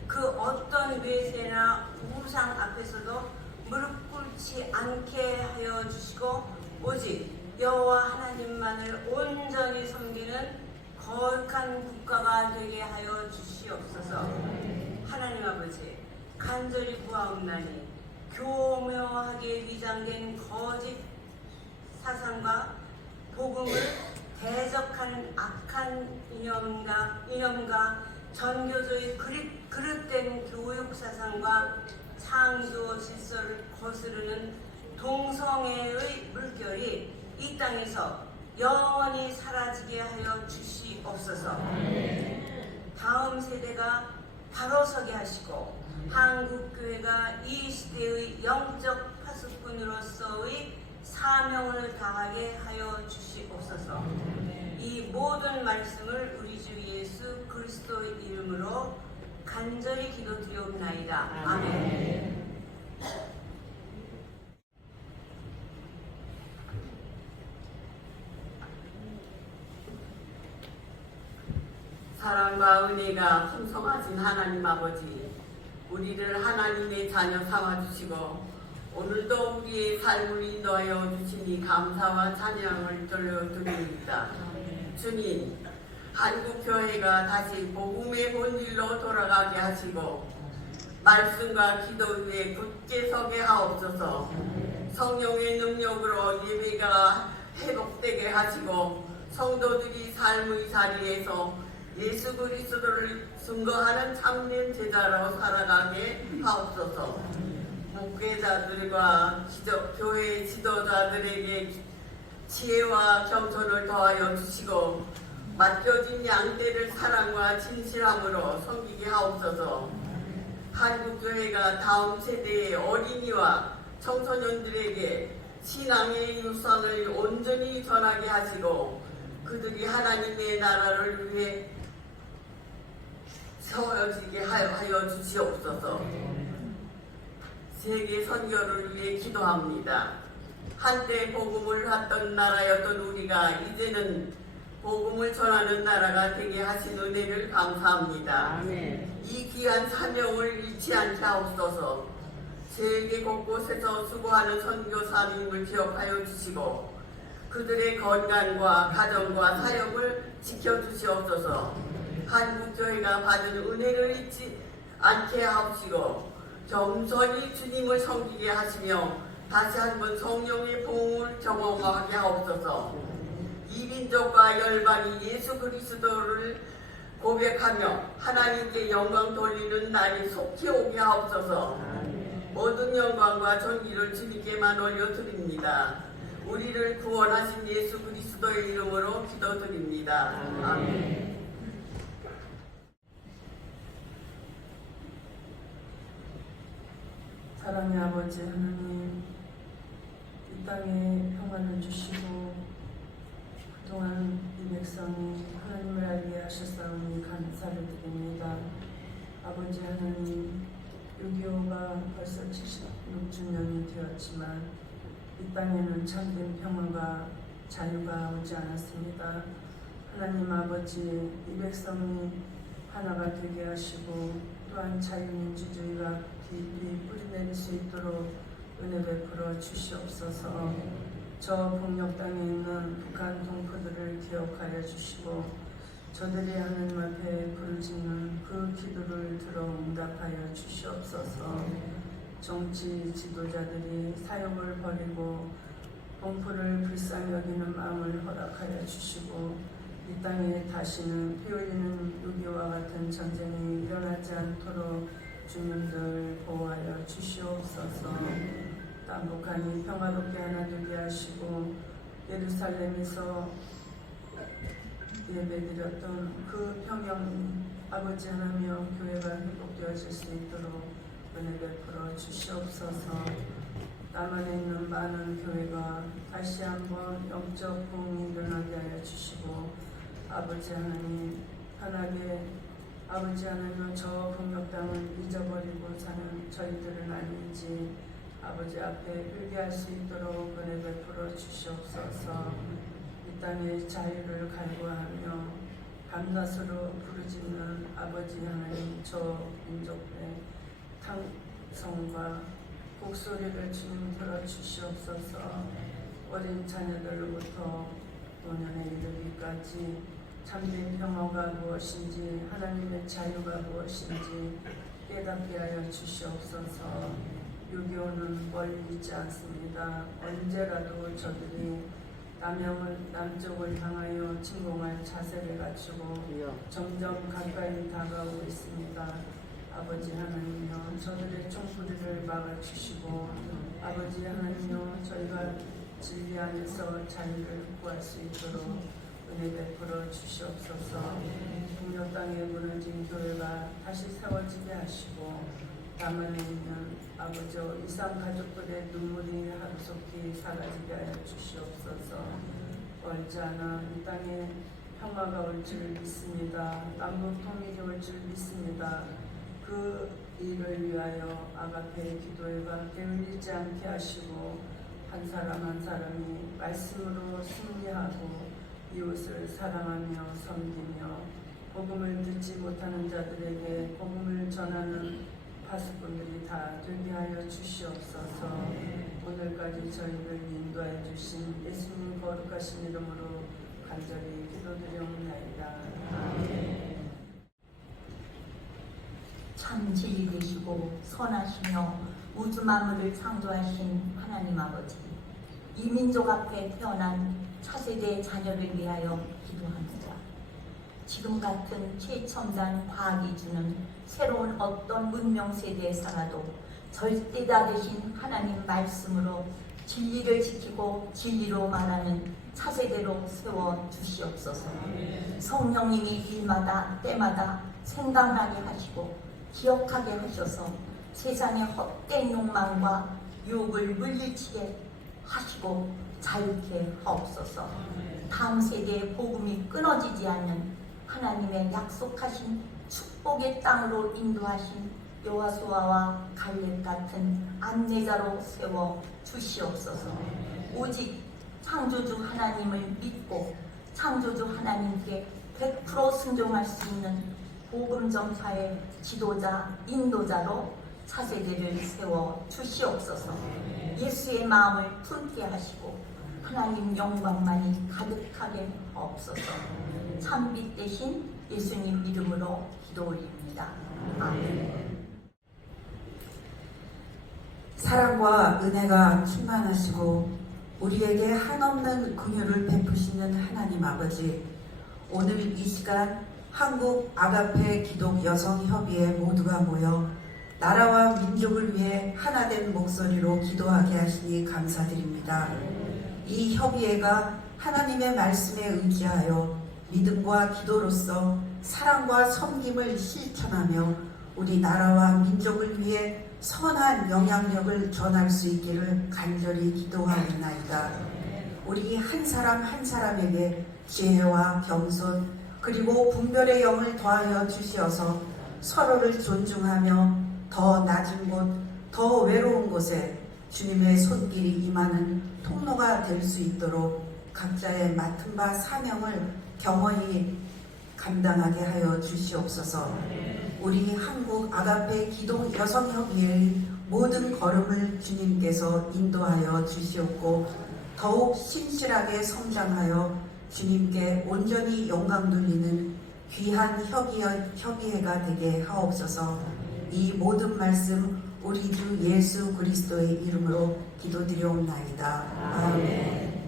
그 어떤 외세나 우상 앞에서도 무릎 꿇지 않게 하여 주시고 오직 여호와 하나님만을 온전히 섬기는 거룩한 국가가 되게 하여 주시옵소서. 하나님 아버지, 간절히 구하옵나니 교묘하게 위장된 거짓 사상과 복음을 대적하는 악한 이념과 전교조의 그릇된 교육 사상과 창조 질서를 거스르는 동성애의 물결이 이 땅에서 영원히 사라지게 하여 주시옵소서. 다음 세대가 바로 서게 하시고 한국교회가 이 시대의 영적 파수꾼으로서의 사명을 다하게 하여 주시옵소서. 이 모든 말씀을 우리 주 예수 그리스도의 이름으로 간절히 기도드리옵나이다. 아멘. 사랑과 은혜가 풍성하신 하나님 아버지, 우리를 하나님의 자녀 삼아주시고 오늘도 우리의 삶을 인도하여 주시니 감사와 찬양을 돌려드립니다. 주님, 한국교회가 다시 복음의 본질로 돌아가게 하시고 말씀과 기도 위에 굳게 서게 하옵소서. 성령의 능력으로 예배가 회복되게 하시고 성도들이 삶의 자리에서 예수 그리스도를 증거하는 참된 제자로 살아가게 하옵소서. 목회자들과 교회 지도자들에게 지혜와 겸손을 더하여 주시고 맡겨진 양떼를 사랑과 진실함으로 섬기게 하옵소서. 한국교회가 다음 세대의 어린이와 청소년들에게 신앙의 유산을 온전히 전하게 하시고 그들이 하나님의 나라를 위해 세워지게 하여 주시옵소서. 세계 선교를 위해 기도합니다. 한때 복음을 받던 나라였던 우리가 이제는 복음을 전하는 나라가 되게 하신 은혜를 감사합니다. 아멘. 이 귀한 사명을 잃지 않게 하옵소서. 세계 곳곳에서 수고하는 선교사님을 기억하여 주시고 그들의 건강과 가정과 사역을 지켜주시옵소서. 한국교회가 받은 은혜를 잊지 않게 하옵시고 겸손히 주님을 섬기게 하시며 다시 한번 성령의 부흥을 경험하게 하옵소서. 이민족과 열방이 예수 그리스도를 고백하며 하나님께 영광 돌리는 날이 속히 오게 하옵소서. 모든 영광과 존귀를 주님께만 올려드립니다. 우리를 구원하신 예수 그리스도의 이름으로 기도드립니다. 아멘. 사랑의 아버지 하나님, 이 땅에 평안을 주시고 그동안 이 백성이 하나님을 알게 하셨사오니 감사를 드립니다. 아버지 하나님, 6.25가 벌써 76주년이 되었지만 이 땅에는 참된 평화가 자유가 오지 않았습니다. 하나님 아버지, 이 백성이 하나가 되게 하시고 또한 자유민주주의가 깊이 뿌리내릴 수 있도록 은혜 베풀어 주시옵소서. 저 폭력 땅에 있는 북한 동포들을 기억하여 주시고 저들이 하나님 앞에 부르짖는 그 기도를 들어 응답하여 주시옵소서. 정치 지도자들이 사욕을 버리고 동포를 불쌍히 여기는 마음을 허락하여 주시고 이 땅에 다시는 피 흘리는 6.25와 같은 전쟁이 일어나지 않도록 주님들 보호하여 주시옵소서. 남북한이 평화롭게 하나 되게 하시고 예루살렘에서 예배드렸던 그 평양 아버지 하나며 교회가 회복되어질 수 있도록 은혜 베풀어 주시옵소서. 남한에 있는 많은 교회가 다시 한번 영적 부흥이 일어나게 하여 주시고 아버지 하나님 편하게 아버지 하나님 저 폭력당을 잊어버리고 사는 저희들은 아닌지 아버지 앞에 회개할 수 있도록 은혜 베풀어 주시옵소서. 이 땅의 자유를 갈구하며 밤낮으로 부르짖는 아버지 하나님 저 민족의 탕성과 곡소리를 주님 들어주시옵소서. 어린 자녀들로부터 노년에 이르기까지 참된 평화가 무엇인지 하나님의 자유가 무엇인지 깨닫게 하여 주시옵소서. 6.25는 멀리 있지 않습니다. 언제라도 저들이 남쪽을 향하여 침공할 자세를 갖추고 점점 가까이 다가오고 있습니다. 아버지 하나님여 저들의 총소리를 막아주시고 아버지 하나님여 저희가 진리 안에서 자유를 구할 수 있도록 은혜 베풀어 주시옵소서. 북녘 땅에 무너진 교회가 다시 세워지게 하시고 남한에 있는 아버지 이상 가족들의 눈물이 하루속히 사라지게 하여 주시옵소서. 멀지 않아 이 땅에 평화가 올 줄 믿습니다. 남북 통일이 올 줄 믿습니다. 그 일을 위하여 아가페의 기도회가 게을리지 않게 하시고 한 사람 한 사람이 말씀으로 승리하고 이웃을 사랑하며 섬기며 복음을 듣지 못하는 자들에게 복음을 전하는 파수꾼들이 다 되게 하여 주시옵소서. 오늘까지 저희를 인도하여 주신 예수님 거룩하신 이름으로 간절히 기도드리옵나이다. 아멘. 참 진리 되시고 선하시며 우주 만물을 창조하신 하나님 아버지, 이 민족 앞에 태어난 차세대 자녀를 위하여 기도합니다. 지금 같은 최첨단 과학이 주는 새로운 어떤 문명 세대에 살아도 절대다 되신 하나님 말씀으로 진리를 지키고 진리로 말하는 차세대로 세워 주시옵소서. 성령님이 일마다 때마다 생각나게 하시고 기억하게 하셔서 세상의 헛된 욕망과 유혹을 물리치게 하시고 자유케 하옵소서. 다음 세대의 복음이 끊어지지 않는 하나님의 약속하신 축복의 땅으로 인도하신 여호수아와 갈렙 같은 안내자로 세워 주시옵소서. 오직 창조주 하나님을 믿고 창조주 하나님께 100% 순종할 수 있는 복음 전파의 지도자, 인도자로 차세대를 세워 주시옵소서. 예수의 마음을 품게 하시고 하나님 영광만이 가득하게 하옵소서. 참빛 대신 예수님 이름으로 기도 올립니다. 아멘. 사랑과 은혜가 충만하시고 우리에게 한없는 긍휼을 베푸시는 하나님 아버지, 오늘 이 시간 한국 아가페 기독 여성협의회 모두가 모여 나라와 민족을 위해 하나된 목소리로 기도하게 하시니 감사드립니다. 이 협의회가 하나님의 말씀에 의지하여 믿음과 기도로서 사랑과 섬김을 실천하며 우리 나라와 민족을 위해 선한 영향력을 전할 수 있기를 간절히 기도하옵나이다. 우리 한 사람 한 사람에게 지혜와 겸손 그리고 분별의 영을 더하여 주시어서 서로를 존중하며 더 낮은 곳, 더 외로운 곳에 주님의 손길이 임하는 통로가 될 수 있도록 각자의 맡은 바 사명을 겸허히 감당하게 하여 주시옵소서. 우리 한국 아가페 기독 여성협의회의 모든 걸음을 주님께서 인도하여 주시옵고 더욱 신실하게 성장하여 주님께 온전히 영광 돌리는 귀한 협의회가 되게 하옵소서. 이 모든 말씀 우리 주 예수 그리스도의 이름으로 기도드려옵나이다. 아멘.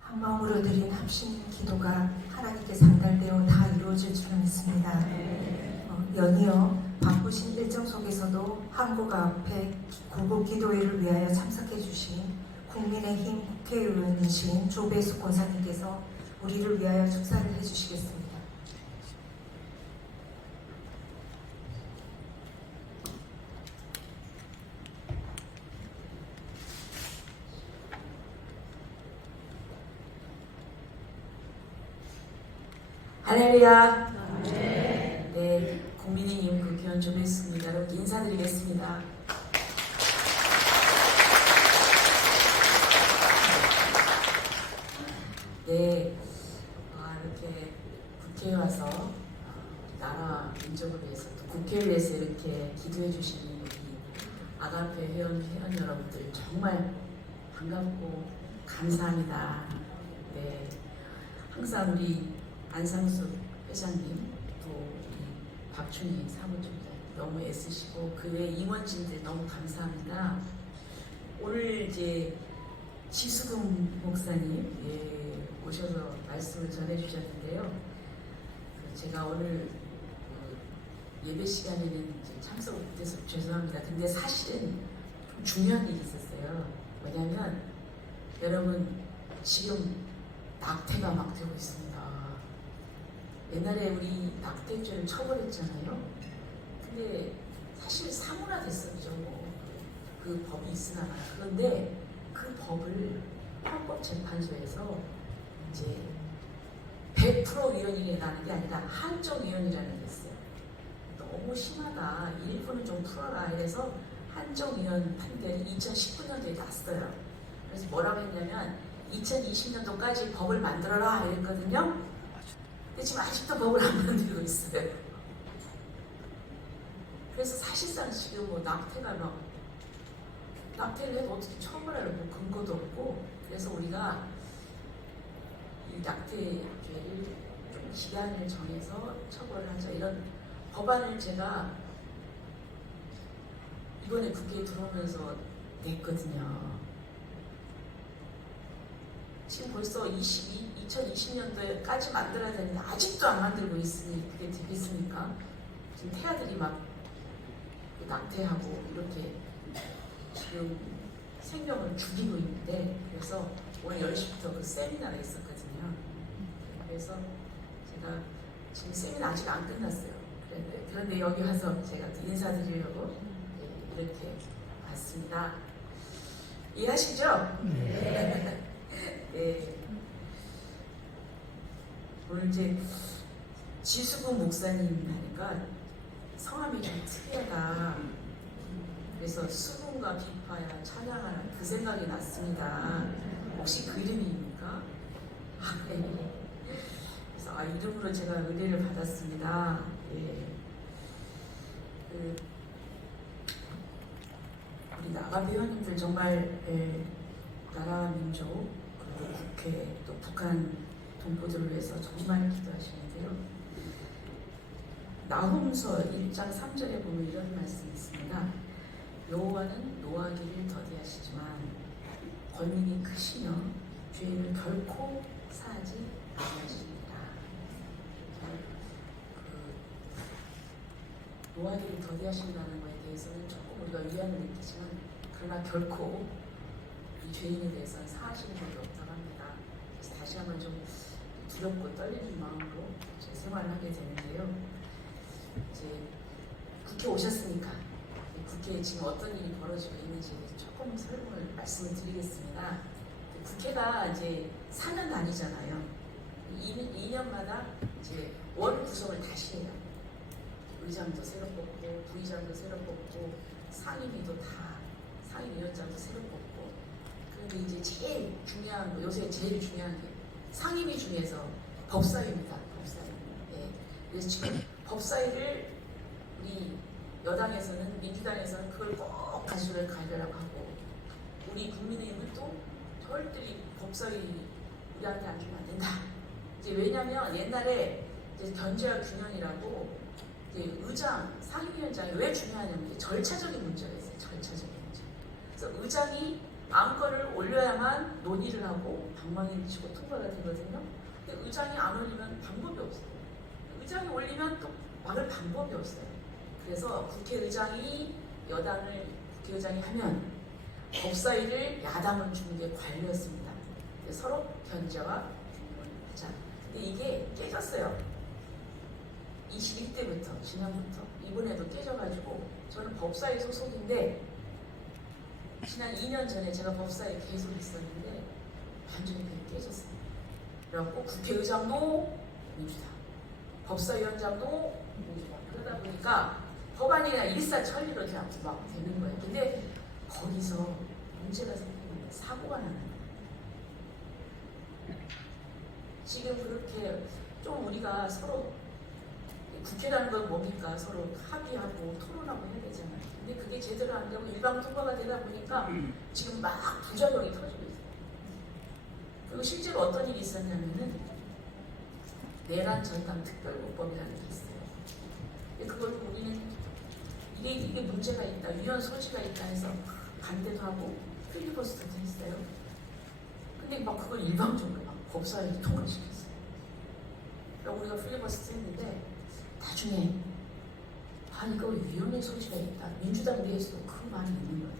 한 마음으로 드린 합심 기도가 하나님께 상달되어 다 이루어질 줄 믿습니다. 연이어 바쁘신 일정 속에서도 한국 앞에 구국 기도회를 위하여 참석해 주신 국민의힘 국회의원이신 조배숙 권사님께서 우리를 위하여 축사를 해주시겠습니다. 할렐루야. 네, 국민의힘 국회의원 조배숙입니다. 이렇게 인사드리겠습니다. 네, 이렇게 국회에 와서 나라 민족을 위해서 또 국회를 위해서 이렇게 기도해 주시는 우리 아가페 회원 여러분들 정말 반갑고 감사합니다. 네, 항상 우리 안상수 회장님 또 우리 박춘희 사무총장 너무 애쓰시고 그 외 임원진들 너무 감사합니다. 오늘 이제 지수금 목사님 오셔서 말씀을 전해주셨는데요. 제가 오늘 예배 시간에는 이제 참석 못해서 죄송합니다. 근데 사실은 좀 중요한 일이 있었어요. 뭐냐면 여러분 지금 낙태가 막 되고 있습니다. 옛날에 우리 낙태죄를 처벌했잖아요. 근데 사실 사문화됐었죠. 그 법이 있으나 마나. 그런데 그 법을 헌법재판소에서 이제 100% 위헌이 나는 게 아니라 한정 위헌이라는 게 있어요. 너무 심하다. 일부는 좀 풀어라. 이래서 한정 위헌 판결이 2019년도에 났어요. 그래서 뭐라고 했냐면 2020년도까지 법을 만들어라 이랬거든요. 근데 지금 아직도 법을 안 만들고 있어요. 그래서 사실상 지금 뭐 낙태가 막 낙태를 해도 어떻게 처벌할 뭐 근거도 없고 그래서 우리가 이 낙태죄를 좀 기간을 정해서 처벌을 하자 이런 법안을 제가 이번에 국회에 들어오면서 냈거든요. 지금 벌써 2020년도에까지 만들어야 되는데 아직도 안 만들고 있으니 그게 되겠습니까? 지금 태아들이 막 낙태하고 이렇게 지금 생명을 죽이고 있는데 그래서 오늘 10시부터 그 세미나가 있었거든요. 그래서 제가 지금 세미나 아직 안 끝났어요. 그런데 여기 와서 제가 또 인사드리려고 이렇게 왔습니다. 이해하시죠? 네. 네. 오늘 이제 지수금 목사님 하니까 성함이 좀 특이하다. 그래서 수금과 비파야 찬양하라 그 생각이 났습니다. 혹시 그 이름입니까? 네. 그래서 이름으로 제가 의뢰를 받았습니다. 예. 우리 아가페 회원님들 정말 나라와 민족 그리고 국회 또 북한 동포들을 위해서 정말 기도하시는데요. 나훔서 1장 3절에 보면 이런 말씀이 있습니다. 여호와는 노하기를 더디하시지만 권능이 크시며 죄를 결코 사하지 아니하십니다. 노하기를 더디하신다는 것에 대해서는 조금 우리가 위안을 느끼지만 그러나 결코 이 죄인에 대해서는 사하시는 것이 없다고 합니다. 그래서 다시 한번 좀 두렵고 떨리는 마음으로 제 생활을 하게 되는데요. 이제 국회 오셨으니까 국회에 지금 어떤 일이 벌어지고 있는지에 대해서 조금 설명을 말씀을 드리겠습니다. 국회가 이제 4년 단위잖아요. 2년마다 이제 원 구성을 다시 해요. 의장도 새로 뽑고 부의장도 새로 뽑고 상임위도 다 상임위원장도 새로 뽑고 그런데 이제 제일 중요한 거 요새 제일 중요한 게 상임위 중에서 법사위입니다. 법사위. 예. 그래서 지금 법사위를 우리 여당에서는 민주당에서는 그걸 꼭 가지고 가려고 하고 우리 국민의힘은 또 절대 법사위 우리한테 안 주면 안 된다. 이제 왜냐하면 옛날에 이제 견제와 균형이라고 이제 의장, 상임위원장이 왜 중요하냐면 이게 절차적인 문제가 있어요. 절차적인 문제. 그래서 의장이 안건을 올려야만 논의를 하고 방망이를 치고 통과가 되거든요. 근데 의장이 안 올리면 방법이 없어요. 의장이 올리면 또 막을 방법이 없어요. 그래서 국회의장이 여당을 국회의장이 하면 법사위를 야당을 주는 게 관례였습니다. 서로 견제와 균형을 하자. 근데 이게 깨졌어요. 21대부터 지난부터 이번에도 깨져가지고 저는 법사위 소속인데 지난 2년 전에 제가 법사위에 계속 있었는데 완전히 그게 깨졌어요. 그래갖고 국회의장도 민주당, 법사위원장도 민주당 그러다 보니까 법안이 그냥 일사천리로 그냥 막 되는 거예요. 근데 거기서 문제가 생기면 사고가 나는 거예요. 지금 그렇게 좀 우리가 서로 국회라는 건 뭡니까? 서로 합의하고 토론하고 해야 되잖아요. 근데 그게 제대로 안 되고 일방 통과가 되다 보니까 지금 막 부작용이 터지고 있어요. 그리고 실제로 어떤 일이 있었냐면은 내란 전담 특별법이라는 게 있어요. 근데 그걸 우리는 이게 문제가 있다, 위헌 소지가 있다 해서 반대도 하고 필리버스터도 했어요. 근데 막 그걸 일방적으로 막 법사위에 통과시켰어요. 그러니까 우리가 필리버스터 했는데 나중에 이거 위헌의 소지가 있다. 민주당 내에서도 그 말이 있는 거예요.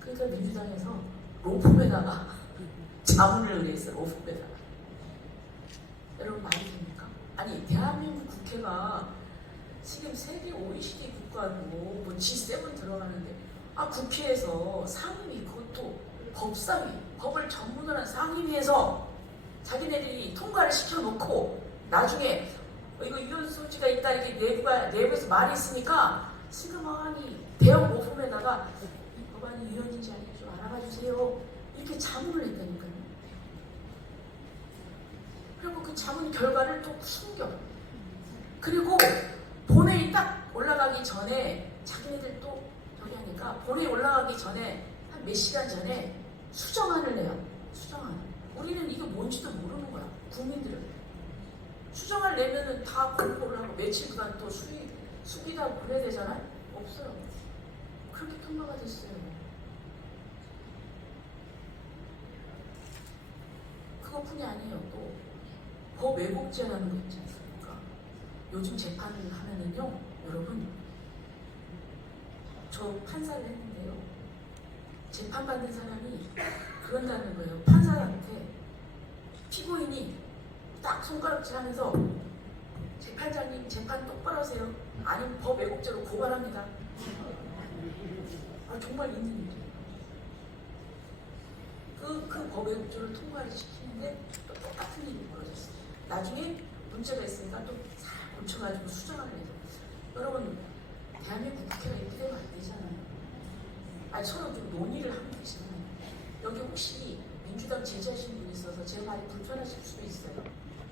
그러니까 민주당에서 로펌에다가 자문을 의뢰했어요. 로펌에다가. 여러분 말이 됩니까? 아니 대한민국 국회가 지금 세계 OECD 국가고 뭐 G7 들어가는데 국회에서 상임위 그것도 법사위 법을 전문으로 한 상임위에서 자기네들이 통과를 시켜놓고 나중에 이거 위헌 소지가 있다 이렇게 내부에서 말이 있으니까 지금 대형 로펌에다가 이 법안이 위헌인지 아닌지 좀 알아봐 주세요 이렇게 자문을 했다니까요. 그리고 그 자문 결과를 또 숨겨. 그리고 본회의 딱 올라가기 전에 자기네들 또 저기 하니까 본회의 올라가기 전에 한 몇 시간 전에 수정안을 내요. 수정안. 우리는 이게 뭔지도 모르는 거야. 국민들은. 수정안을 내면은 다 공포를 하고 며칠간 또 수기도 하고 그래야 되잖아요? 없어요. 그렇게 통과가 됐어요. 그것뿐이 아니에요. 또 법 왜곡죄라는 거 있지 않습니까? 요즘 재판을 하면은요, 여러분, 저 판사를 했는데요. 재판받는 사람이 그런다는 거예요. 판사한테 피고인이 딱 손가락질 하면서 재판장님 재판 똑바로 하세요. 아니면 법 왜곡죄로 고발합니다. 정말 있는 일이에요. 그 법 왜곡죄를 통과를 시키는데 또 똑같은 일이 벌어졌어요. 나중에 문제가 있으니까 또 잘 고쳐가지고 수정을 해요. 여러분, 대한민국 국회가 이렇게 되면 안 되잖아요. 서로 좀 논의를 하면 되잖아요. 여기 혹시 민주당 제지하신 분이 있어서 제 말이 불편하실 수도 있어요.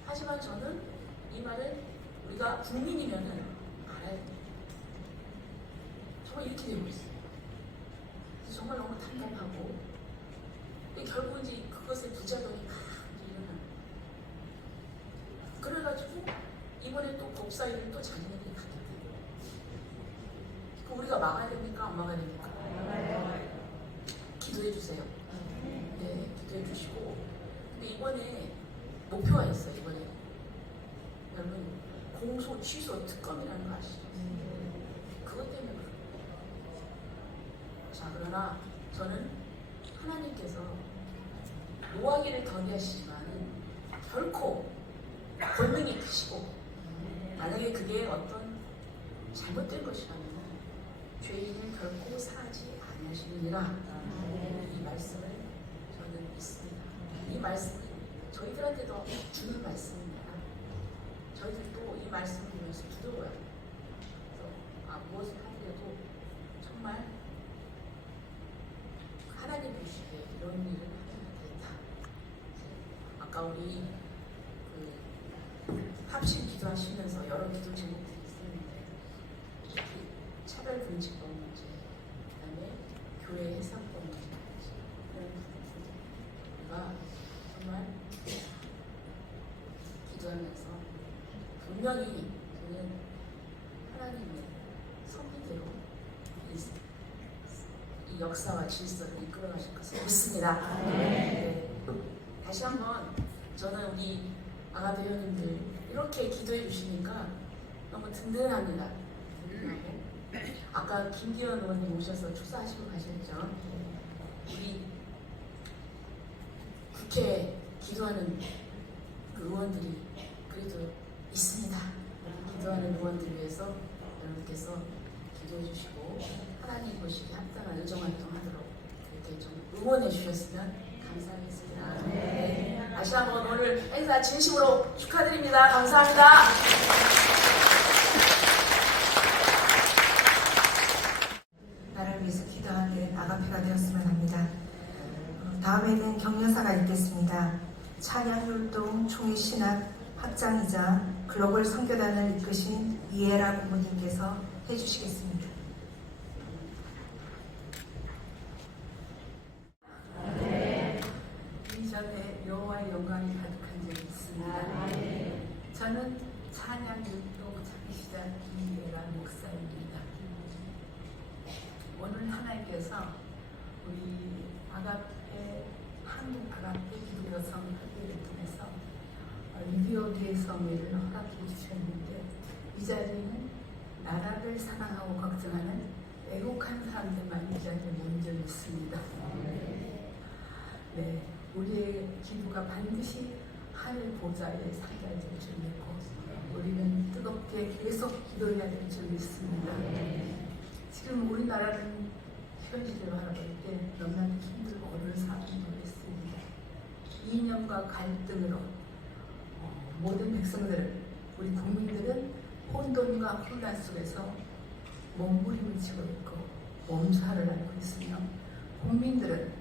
하지만 저는 이 말을 우리가 국민이면은 알아야 돼요. 정말 이렇게 되고 있어요. 정말 너무 답답하고 결국 이제 그것의 부작용이 막 일어나요. 그래가지고 이번에 또 법사위를 또 자기네들이 갖다 대요. 우리가 막아야 됩니까? 안 막아야 됩니까? 기도해 주세요. 네, 기도해 주시고. 근데 이번에 목표가 있어요. 이번에 여러분 공소 취소 특검이라는 거 아시죠? 존재하시지만은 결코 권능이 크시고 만약에 그게 어떤 잘못된 것이라면 죄인을 결코 사하지 아니하시느니라. 이 말씀을 저는 믿습니다. 이 말씀이 저희들한테도 주는 말씀입니다. 저희들도 이 말씀을 보면서 두려워요. 그래서 무엇을 하더라도 정말 하나님 보시기에 이런 일을 하면 되겠다. 아까 우리 합심 기도하시면서 여러 기도 제목들이 있었는데 특히 차별금지법 문제, 그다음에 교회 해상법 문제 이런 부분들과 정말 기도하면서 분명히 저는 하나님의 섭리대로 이 역사와 질서를 이끌어가실 것을 믿습니다. 네. 다시 한번 저는 우리 아가페 회원님들 이렇게 기도해 주시니까 너무 든든합니다. 든든하고 아까 김기현 의원님 오셔서 축사하시고 가셨죠. 우리 국회 기도하는 그 의원들이 그래도 있습니다. 기도하는 의원들 위해서 여러분께서 기도해 주시고 하나님 보시기에 합당한 의정활동하도록 이렇게 좀 응원해 주셨으면 감사하겠습니다. 네. 다시 한번 오늘 행사 진심으로 축하드립니다. 감사합니다. 나를 위해서 기도하는 아가페가 되었으면 합니다. 다음에는 격려사가 있겠습니다. 찬양율동 총회 신학 학장이자 글로벌 선교단을 이끄신 이해라 부모님께서 해주시겠습니다. 이전에 여호와의 영광이 가득한 적이 있습니다. 저는 찬양율동 창시자 이해라 목사입니다. 오늘 하나님께서 우리 한국 아가페 기도 여성 협의를 통해서 6.25 대성회를 허락해 주셨는데 이 자리는 나라를 사랑하고 걱정하는 애국한 사람들만 이 자리에 모인 적이 있습니다. 네, 우리의 기도가 반드시 하늘 보좌에 상달될 줄 믿고 우리는 뜨겁게 계속 기도해야 될 줄 믿습니다. 지금 우리나라는 현실을 바라볼 때 너무나 힘들고 어려운 상황이 있습니다. 이념과 갈등으로 모든 백성들은, 우리 국민들은 혼돈과 혼란 속에서 몸부림을 치고 있고 몸살을 앓고 있으며 국민들은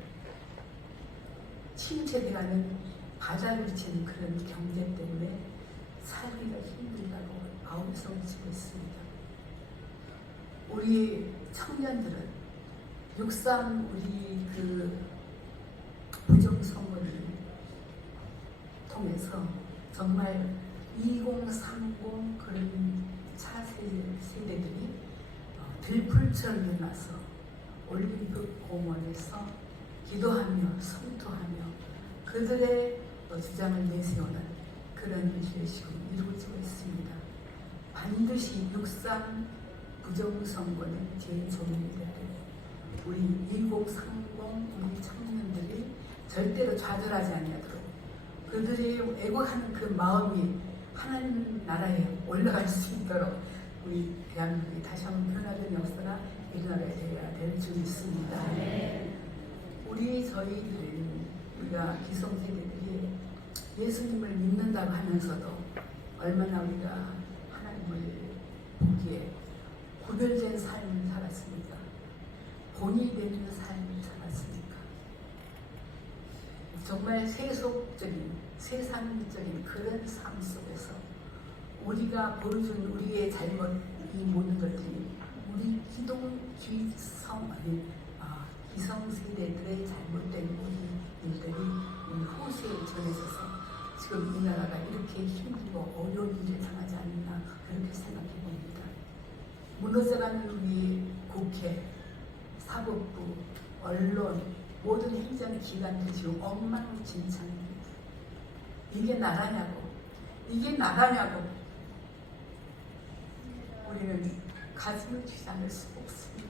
침체되어가는 바닥을 치는 그런 경제 때문에 살기가 힘들다고 아우성을 치고 있습니다. 우리 청년들은 6.3 우리 그 부정선거를 통해서 정말 2030 그런 차세대들이 들풀처럼 일어나서 올림픽 공원에서 기도하며 성토하며 그들의 주장을 내세우는 그런 일이 지금 이루어지고 있습니다. 반드시 6.3 부정선거는 재정리돼야 되고 우리 2030 우리 청년들이 절대로 좌절하지 아니하도록 그들이 애국하는 그 마음이 하나님 나라에 올라갈 수 있도록 우리 대한민국이 다시 한번 변화된 역사가 일어나야 될 줄 믿습니다. 우리가 기성세대들이 예수님을 믿는다고 하면서도 얼마나 우리가 하나님을 보기에 구별된 삶을 살았습니까? 본이 되는 삶을 살았습니까? 정말 세속적인, 세상적인 그런 삶 속에서 우리가 보여준 우리의 잘못, 이 모든 것들이 우리 기성세대들의 잘못된 모든 일들이 우리 후세에 전해져서 지금 이 나라가 이렇게 힘들고 어려운 일을 당하지 않나 그렇게 생각해 봅니다. 무너져가는 우리 국회, 사법부, 언론, 모든 행정기관들이 지금 엉망진창입니다. 이게 나라냐고, 이게 나라냐고 우리는 가슴을 치지 않을 수가 없습니다.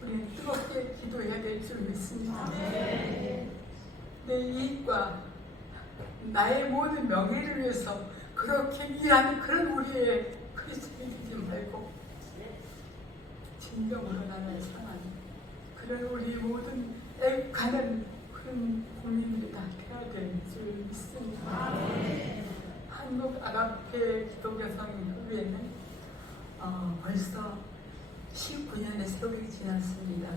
우리는 뜨겁게 기도해야 될 줄 믿습니다. 내 이익과 나의 모든 명예를 위해서 그렇게 일하는 그런 우리의 크리스천이 되지 말고 진정으로 나를 사랑하는 그런 우리 모든 애국하는 그런 국민들이 다 되어야 되는 줄 믿습니다. 한국 아가페 기독여성협의회는 벌써 19년의 세월이 지났습니다.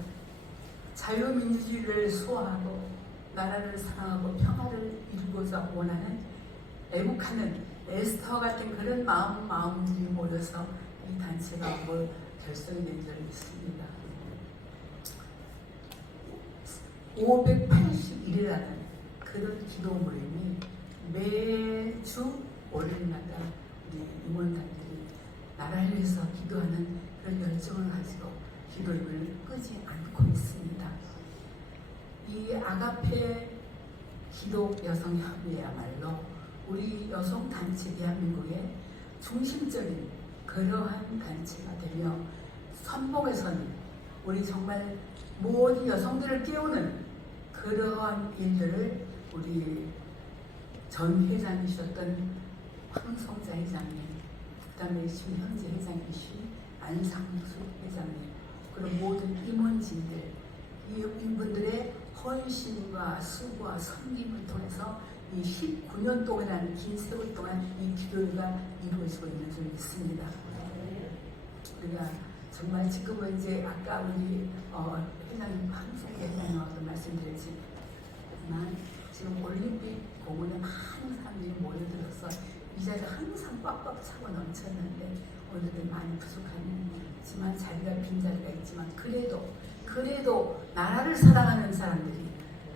자유민주주의를 수호하고 나라를 사랑하고 평화를 이루고자 원하는 애국하는 에스터 같은 그런 마음들이 모여서 이 단체가 결성이 된 줄 믿습니다. 581이라는 그런 기도 모임이 매주 월요일마다 우리 임원단들이 나라를 위해서 기도하는 그런 열정을 가지고 기도를 끄지 않고 있습니다. 이 아가페 기독 여성 협의회야말로 우리 여성 단체 대한민국의 중심적인 그러한 단체가 되며 선봉에서는 우리 정말 모든 여성들을 깨우는 그러한 일들을 우리 전 회장이셨던 황성자 회장님, 그 다음에 지금 현재 회장이신 안상수 회장님, 그리고 모든 임원진들, 이분들의 헌신과 수고와 섬김을 통해서 이 19년 동안이라는 긴 세월 동안 이 기도가 이루어지고 있는 줄 믿습니다. 우리가 정말 지금은 이제 아까 우리 회장님 항상 회장님하고도 말씀드렸지만 지금 올림픽 공원에 많은 사람들이 모여들어서 이 자리가 항상 꽉꽉 차고 넘쳤는데 오늘은 많이 부족하지만 자리가 빈 자리가 있지만 그래도 나라를 사랑하는 사람들이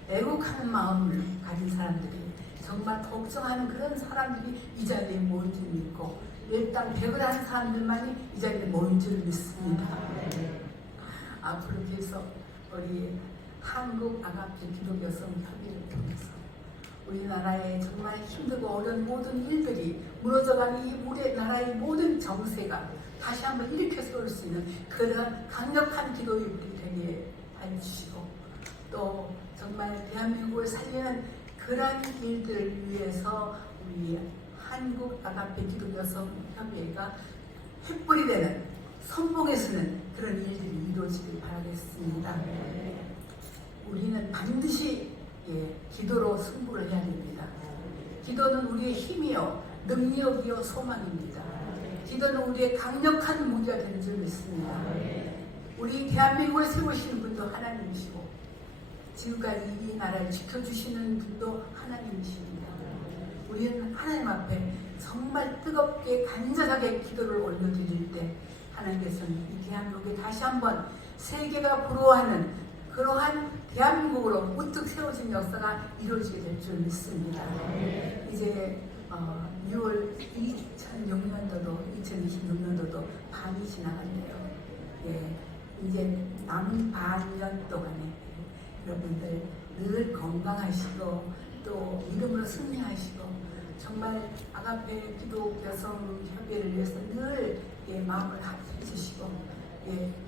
애국하는 마음을 가진 사람들이 정말 걱정하는 그런 사람들이 이 자리에 모인 줄 믿고 일당 100을 하는 사람들만이 이 자리에 모인 줄 믿습니다. 앞으로 계속 우리 한국 아가페 기독여성 협의를 통해서 우리나라의 정말 힘들고 어려운 모든 일들이 무너져가는 이 우리나라의 모든 정세가 다시 한번 일으켜 세울 수 있는 그런 강력한 기도의 우리 되게 해주시고 또 정말 대한민국을 살리는 그런 일들을 위해서 우리 한국 아가페 기독여성 협의회가 횃불이 되는 선봉에서는 그런 일들이 이루어지길 바라겠습니다. 우리는 반드시 기도로 승부를 해야 됩니다. 기도는 우리의 힘이요 능력이요 소망입니다. 기도는 우리의 강력한 무기가 되는 줄 믿습니다. 우리 대한민국을 세우시는 분도 하나님이시고 지금까지 이 나라를 지켜주시는 분도 하나님이십니다. 우리는 하나님 앞에 정말 뜨겁게 간절하게 기도를 올려드릴 때 하나님께서는 이 대한민국에 다시 한번 세계가 부러워하는 그러한 대한민국으로 우뚝 세워진 역사가 이루어지게 될 줄 믿습니다. 이제 6월 2026년도도 반이 지나갔네요. 이제 남은 반년 동안에 여러분들 늘 건강하시고 또 믿음으로 승리하시고 정말 아가페 기독 여성 협의회를 위해서 늘 마음을 합해 주시고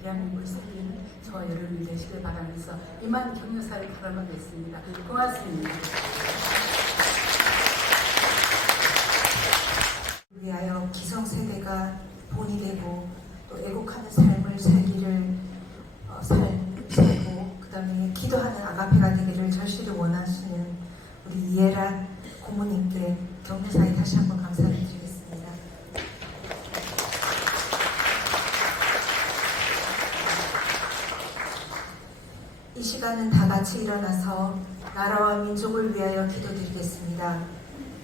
대한민국을 살리는 저와 여러분이 되시길 바라면서 이만 격려사를 바라보겠습니다. 고맙습니다. 위하여 기성세대가 본이 되고 또 애국하는 삶을 살기를 살고 그 다음에 기도하는 아가페가 되기를 절실히 원하시는 우리 이해란 고모님께 격려사에 다시 한번 감사를 드리겠습니다. 이 시간은 다 같이 일어나서 나라와 민족을 위하여 기도드리겠습니다.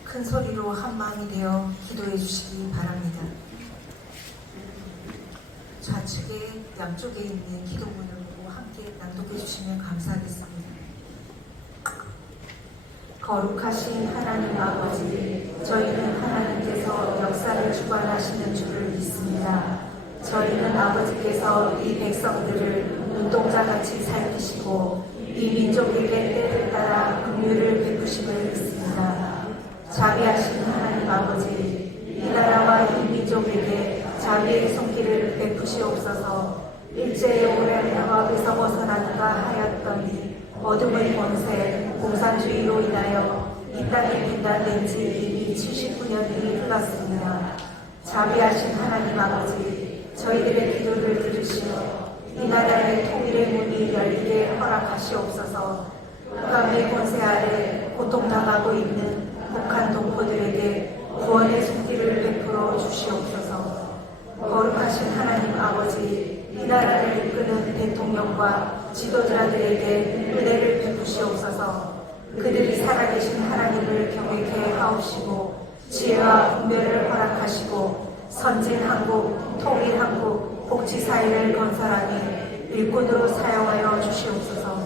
큰 소리로 한 마음이 되어 기도해 주시기 바랍니다. 좌측에 양쪽에 있는 기도문을 보고 함께 낭독해 주시면 감사하겠습니다. 거룩하신 하나님 아버지, 저희는 하나님께서 역사를 주관하시는 줄을 믿습니다. 저희는 아버지께서 이 백성들을 눈동자같이 살피시고 이 민족에게 때를 따라 긍휼을 베푸심을 믿습니다. 자비하신 하나님 아버지, 이 나라와 이 민족에게 자비의 손길을 베푸시옵소서. 일제의 오랜 영합에서 벗어나는가 하였더니 어둠의 권세 공산주의로 인하여 이 땅이 분단된 지 이미 79년이 흘렀습니다. 자비하신 하나님 아버지, 저희들의 기도를 들으시며 이 나라의 통일의 문이 열리게 허락하시옵소서. 북한의 권세 아래 고통당하고 있는 북한 동포들에게 구원의 손길을 베풀어 주시옵소서. 거룩하신 하나님 아버지, 이 나라를 이끄는 대통령과 지도자들에게 은혜를 베푸시옵소서. 그들이 살아계신 하나님을 경외케 하옵시고 지혜와 분별을 허락하시고 선진 한국, 통일 한국, 복지사회를 건설하니 일꾼으로 사용하여 주시옵소서.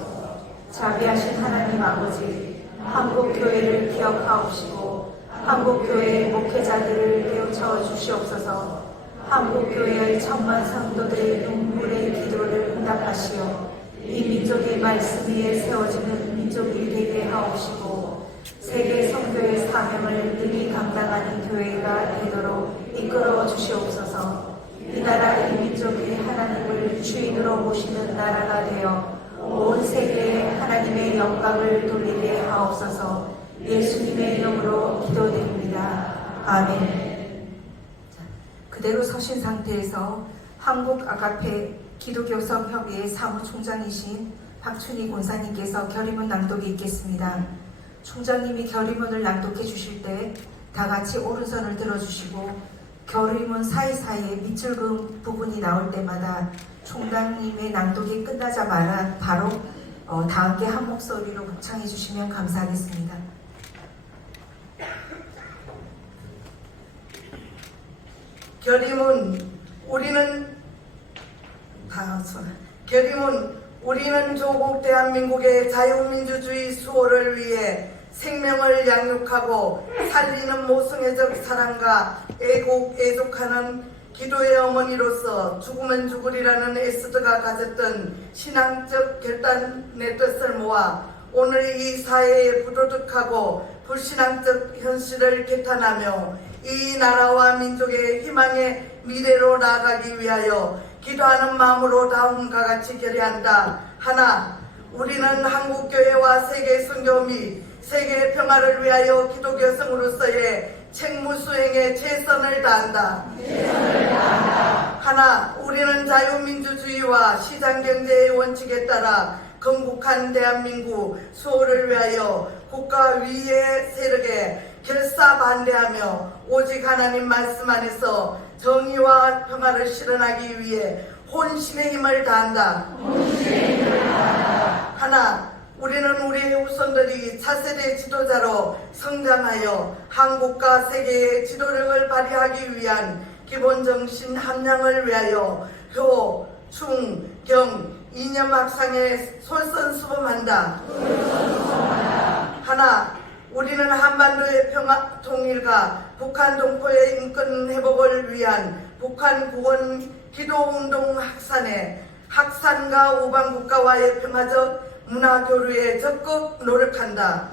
자비하신 하나님 아버지, 한국교회를 기억하옵시고 한국교회의 목회자들을 깨우쳐 주시옵소서. 한국교회의 천만 성도들의 눈물의 기도를 응답하시어 이 민족의 말씀 위에 세워지는 민족이 되게 하옵시고 세계 선교의 사명을 능히 감당하는 교회가 되도록 이끌어 주시옵소서. 이 나라 이 민족이 하나님을 주인으로 모시는 나라가 되어 온 세계에 하나님의 영광을 돌리게 하옵소서. 예수님의 이름으로 기도드립니다. 아멘. 그대로 서신 상태에서 한국 아가페 기독교성협의회 사무총장이신 박춘희 권사님께서 결의문 낭독이 있겠습니다. 총장님이 결의문을 낭독해 주실 때 다 같이 오른손을 들어주시고 결의문 사이사이에 밑줄금 부분이 나올 때마다 총장님의 낭독이 끝나자마자 바로 다 함께 한 목소리로 합창해 주시면 감사하겠습니다. 결의문 우리는 조국 대한민국의 자유민주주의 수호를 위해 생명을 양육하고 살리는 모성애적 사랑과 애국하는 기도의 어머니로서 죽으면 죽으리라는 에스더가 가졌던 신앙적 결단의 뜻을 모아 오늘 이 사회의 부도덕하고 불신앙적 현실을 개탄하며 이 나라와 민족의 희망의 미래로 나아가기 위하여 기도하는 마음으로 다음과 같이 결의한다. 하나, 우리는 한국교회와 세계 선교 및 세계의 평화를 위하여 기독교성으로서의 책무 수행에 최선을 다한다. 하나, 우리는 자유민주주의와 시장경제의 원칙에 따라 건국한 대한민국 수호를 위하여 국가 위의 세력에 결사 반대하며 오직 하나님 말씀 안에서 정의와 평화를 실현하기 위해 혼신의 힘을 다한다. 하나, 우리는 우리의 후손들이 차세대 지도자로 성장하여 한국과 세계의 지도력을 발휘하기 위한 기본정신 함량을 위하여 효, 충, 경, 이념 확산에 솔선수범한다. 하나, 우리는 한반도의 평화 통일과 북한 동포의 인권 회복을 위한 북한 구원 기도운동 확산에 학산과 우방국가와의 평화적 문화교류에 적극 노력한다.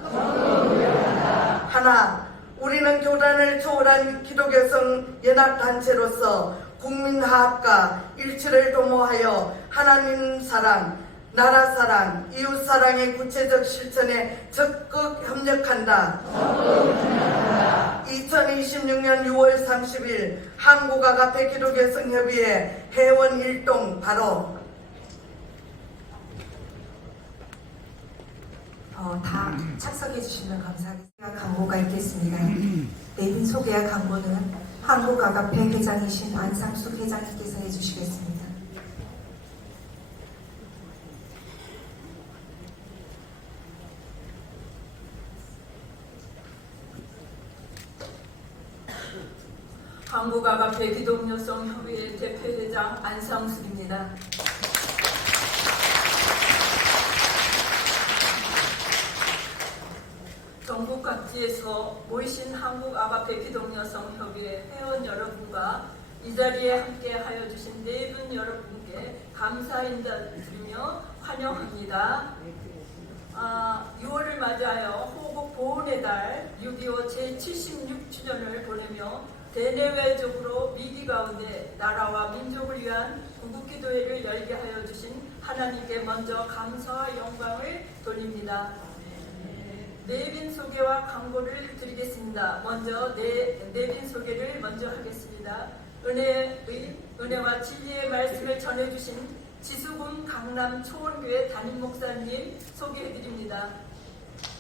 하나, 우리는 교단을 초월한 기독교성 연합단체로서 국민화합과 일치를 도모하여 하나님 사랑, 나라 사랑, 이웃 사랑의 구체적 실천에 적극 협력한다. 2026년 6월 30일 한국아가페 기독교성협의회 회원 일동 바로 다 착석해 주시면 감사하겠습니다. 광고가 있겠습니다. 내빈 소개와 광고는 한국아가페 회장이신 안상숙 회장님께서 해주시겠습니다. 한국아가페 기독교성협의회 대표회장 안상숙입니다. 전국 각지에서 모이신 한국아가페 기독여성협의회 회원 여러분과 이 자리에 함께하여 주신 네 분 여러분께 감사 인사드리며 환영합니다. 6월을 맞이하여 호국 보훈의 달 6.25 제76주년을 보내며 대내외적으로 위기 가운데 나라와 민족을 위한 구국기도회를 열게 하여 주신 하나님께 먼저 감사와 영광을 돌립니다. 내빈 소개와 광고를 드리겠습니다. 먼저 내빈 소개를 먼저 하겠습니다. 은혜와 진리의 말씀을 전해주신 지수군 강남 초원교회 담임 목사님 소개해드립니다.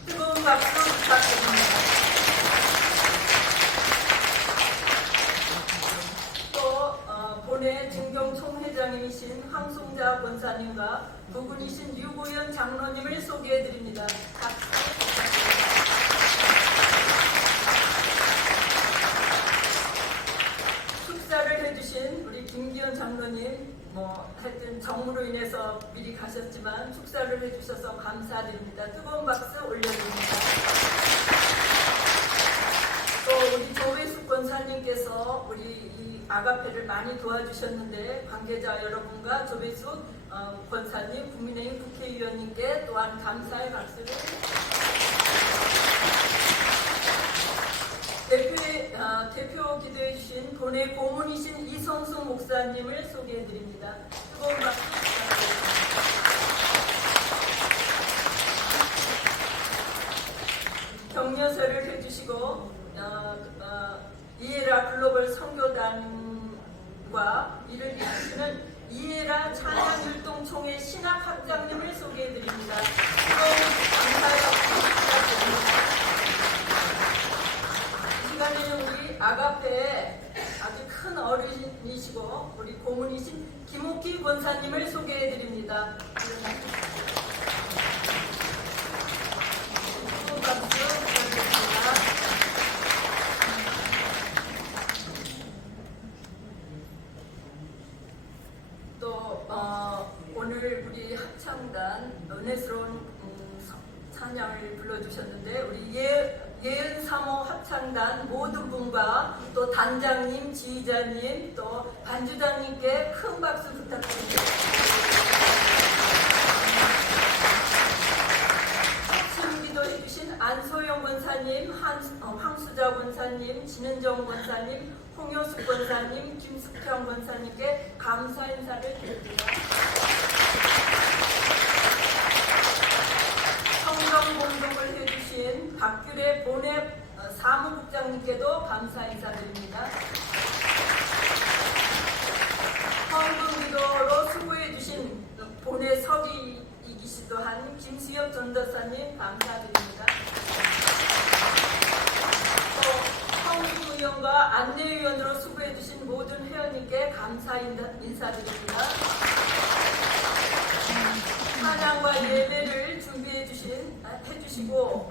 뜨거운 박수 부탁드립니다. 또 본회 증경 총회장이신 황송자 권사님과 부군이신 유고현 장로님을 소개해드립니다. 축사를 해주신 우리 김기현 장로님, 하여튼 정무로 인해서 미리 가셨지만 축사를 해주셔서 감사드립니다. 뜨거운 박수 올려드립니다. 또 우리 조회숙 권사님께서 우리 이 아가페를 많이 도와주셨는데 관계자 여러분과 조회숙 권사님, 국민의힘 국회의원님께 또한 감사의 박수를 대표 기도해 주신 본회 고문이신 이성숙 목사님을 소개해 드립니다. 뜨거운 박수 부탁드립니다. 격려서를 해주시고 이에라 글로벌 선교단과 이를 이끄시는 이에라 찬양율동총회 신학학장님을 소개해 드립니다. 뜨거운 감사의 박수 부탁드립니다. 시간에는 우리 아가페의 아주 큰 어른이시고 우리 고문이신 김옥희 권사님을 소개해드립니다. 박수 부탁드립니다. 또 오늘 우리 합창단 은혜스러운 찬양을 불러주셨는데 우리 예은 3호 합창단 모든 분과 또 단장님, 지휘자님, 또 반주장님께 큰 박수 부탁드립니다. 참기도 해주신 안소영 권사님, 황수자 권사님, 진은정 권사님, 홍효숙 권사님, 김숙형 권사님께 감사 인사를 드립니다. 성경 공동을 해주신 박규래 본회 사무국장님께도 감사 인사드립니다. 헌금기도로 수고해주신 본회 서기이기시도 한 김수엽 전도사님 감사드립니다. 또 헌금의원과 안내위원으로 수고해주신 모든 회원님께 감사 인사드립니다. 찬양과 예배를 해주시고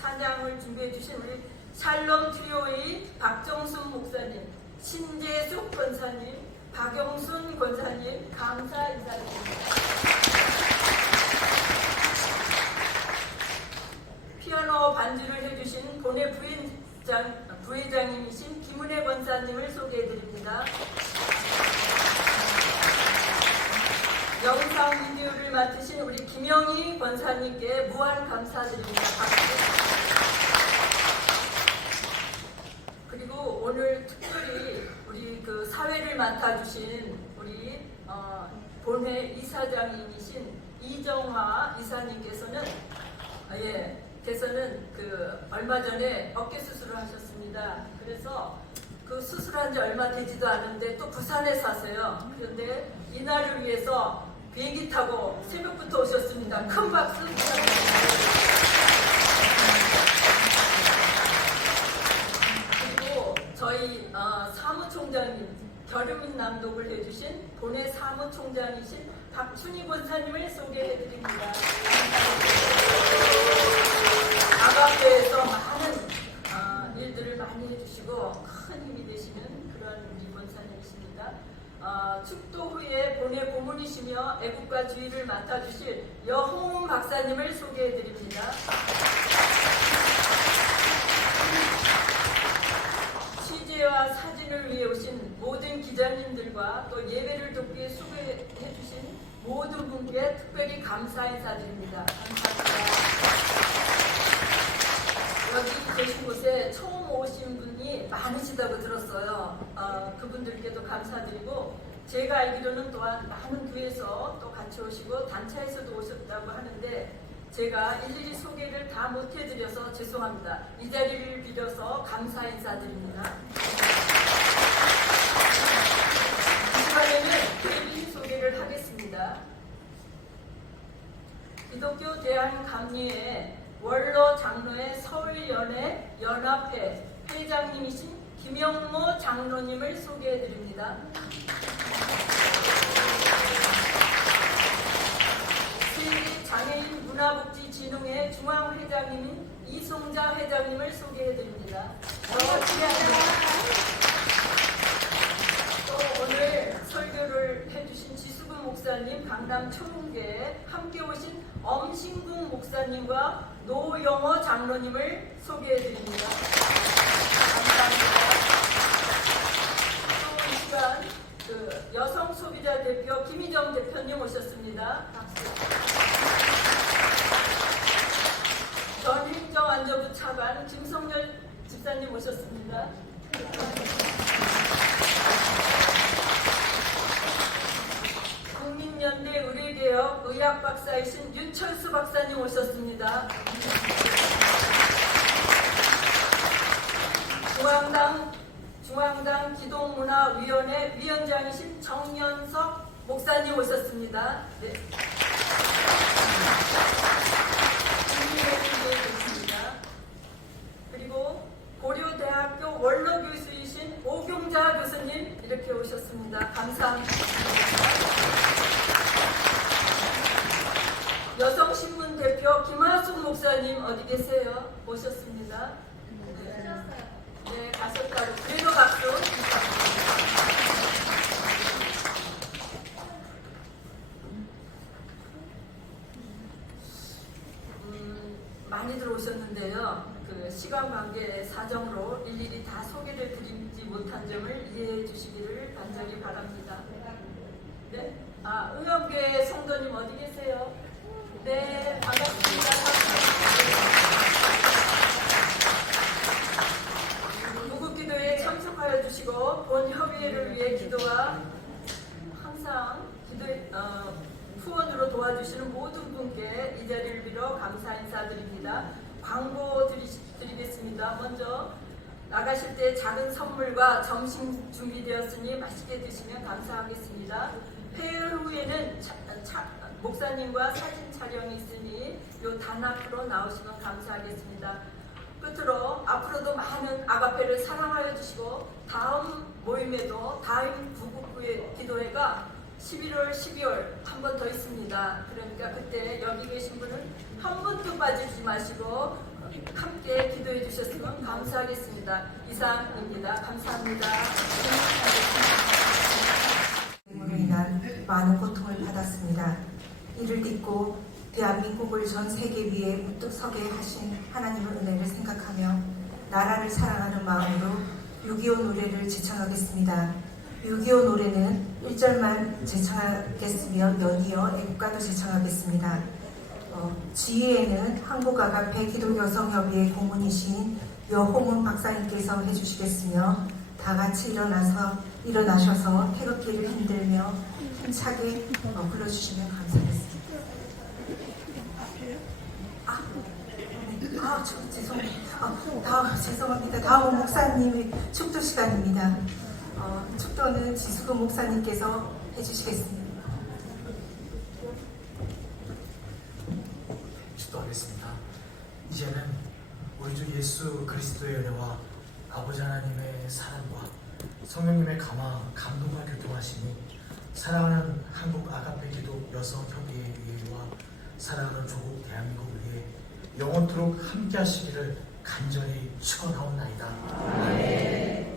찬양을 준비해주신 우리 샬롬 트리오의 박정순 목사님, 신재숙 권사님, 박영순 권사님 감사 인사드립니다. 피아노 반주를 해주신 본회 부회장님이신 김은혜 권사님을 소개해드립니다. 영상 미디어를 맡으신 우리 김영희 권사님께 무한 감사드립니다. 그리고 오늘 특별히 우리 그 사회를 맡아주신 우리 본회 이사장님이신 이정화 이사님께서는 얼마 전에 어깨 수술을 하셨습니다. 그래서 그 수술한 지 얼마 되지도 않은데 또 부산에 사세요. 그런데 이날을 위해서 비행기 타고 새벽부터 오셨습니다. 큰 박수 부탁드립니다. 그리고 저희 사무총장님 결의문 낭독을 해주신 본회 사무총장이신 박춘희 권사님을 소개해드립니다. 아가페에서 많은 일들을 많이 해주시고 큰 힘이 되시는 그런 우리 권사님이십니다. 축도 후에 본회 고문이시며 애국가 주의를 맡아주실 여홍훈 박사님을 소개해드립니다. 취재와 사진을 위해 오신 모든 기자님들과 또 예배를 돕기 위해 수고해주신 모든 분께 특별히 감사 인사드립니다. 감사합니다. 여기 계신 곳에 처음 오신 분이 많으시다고 들었어요. 그분들께도 감사드리고 제가 알기로는 또한 많은 교회에서 또 같이 오시고 단체에서도 오셨다고 하는데 제가 일일이 소개를 다 못해드려서 죄송합니다. 이 자리를 빌어서 감사 인사드립니다. 이 시간에는 개인 소개를 하겠습니다. 기독교 대한감리회 원로 장로의 서울연회 연합회 회장님이신 김영모 장로님을 소개해드립니다. 세계장애인 문화복지진흥회 중앙회장님인 이송자 회장님을 소개해드립니다. 또 오늘 설교를 해주신 지수근 목사님, 강남 초롱교에 함께 오신 엄신국 목사님과 노영호 장로님을 소개해드립니다. 감사합니다. 또 이 시간 여성 소비자 대표 김희정 대표님 오셨습니다. 박수. 전 행정안전부 차관 김성열 집사님 오셨습니다. 국민연대 의료개혁 의학 박사이신 윤철수 박사님 오셨습니다. 중앙당 기독문화위원회 위원장이신 정연석 목사님 오셨습니다. 네. 그리고 고려대학교 원로교수이신 오경자 교수님 이렇게 오셨습니다. 감사합니다. 여성신문 대표 김하숙 목사님 어디 계세요? 오셨습니다. 네, 가셨다고. 그래도 박수. 많이들 오셨는데요. 시간 관계 사정으로 일일이 다 소개를 드리지 못한 점을 이해해 주시기를 간절히 바랍니다. 네? 응암교회 성도님 어디 계세요? 네, 반갑습니다. 무국기도에 참석하여 주시고 본 협의회를 위해 기도와 항상 후원으로 도와주시는 모든 분께 이 자리를 빌어 감사 인사드립니다. 광고 드리겠습니다. 먼저 나가실 때 작은 선물과 점심 준비되었으니 맛있게 드시면 감사하겠습니다. 폐회 후에는 목사님과 사진 촬영이 있으니 요 단 앞으로 나오시면 감사하겠습니다. 끝으로 앞으로도 많은 아가페를 사랑하여 주시고 다음 모임에도 다음 부국구의 기도회가 11월, 12월 한 번 더 있습니다. 그러니까 그때 여기 계신 분은 한 번도 빠지지 마시고 함께 기도해 주셨으면 감사하겠습니다. 이상입니다. 감사합니다. 으로 인한 많은 고통을 받았습니다. 이를 딛고 대한민국을 전 세계 위에 우뚝 서게 하신 하나님의 은혜를 생각하며 나라를 사랑하는 마음으로 6.25 노래를 제청하겠습니다. 6.25 노래는 1절만 제청하겠으며 연이어 애국가도 제청하겠습니다. 지휘에는 한국아가페 기독여성협의회 고문이신 여홍은 박사님께서 해주시겠으며 다 같이 일어나셔서 태극기를 흔들며 힘차게 불러주시면 감사하겠습니다. 죄송합니다. 다음 목사님의 축도 시간입니다. 축도는 지수근 목사님께서 해주시겠습니다. 축도하겠습니다. 이제는 우리 주 예수 그리스도의 은혜와 아버지 하나님의 사랑과 성령님의 감동과 교통하심이 사랑하는 한국 아가페 기독 여성협의회와 사랑하는 조국 대한민국을 위해 영원토록 함께 하시기를 간절히 축원하옵나이다. 아멘. 내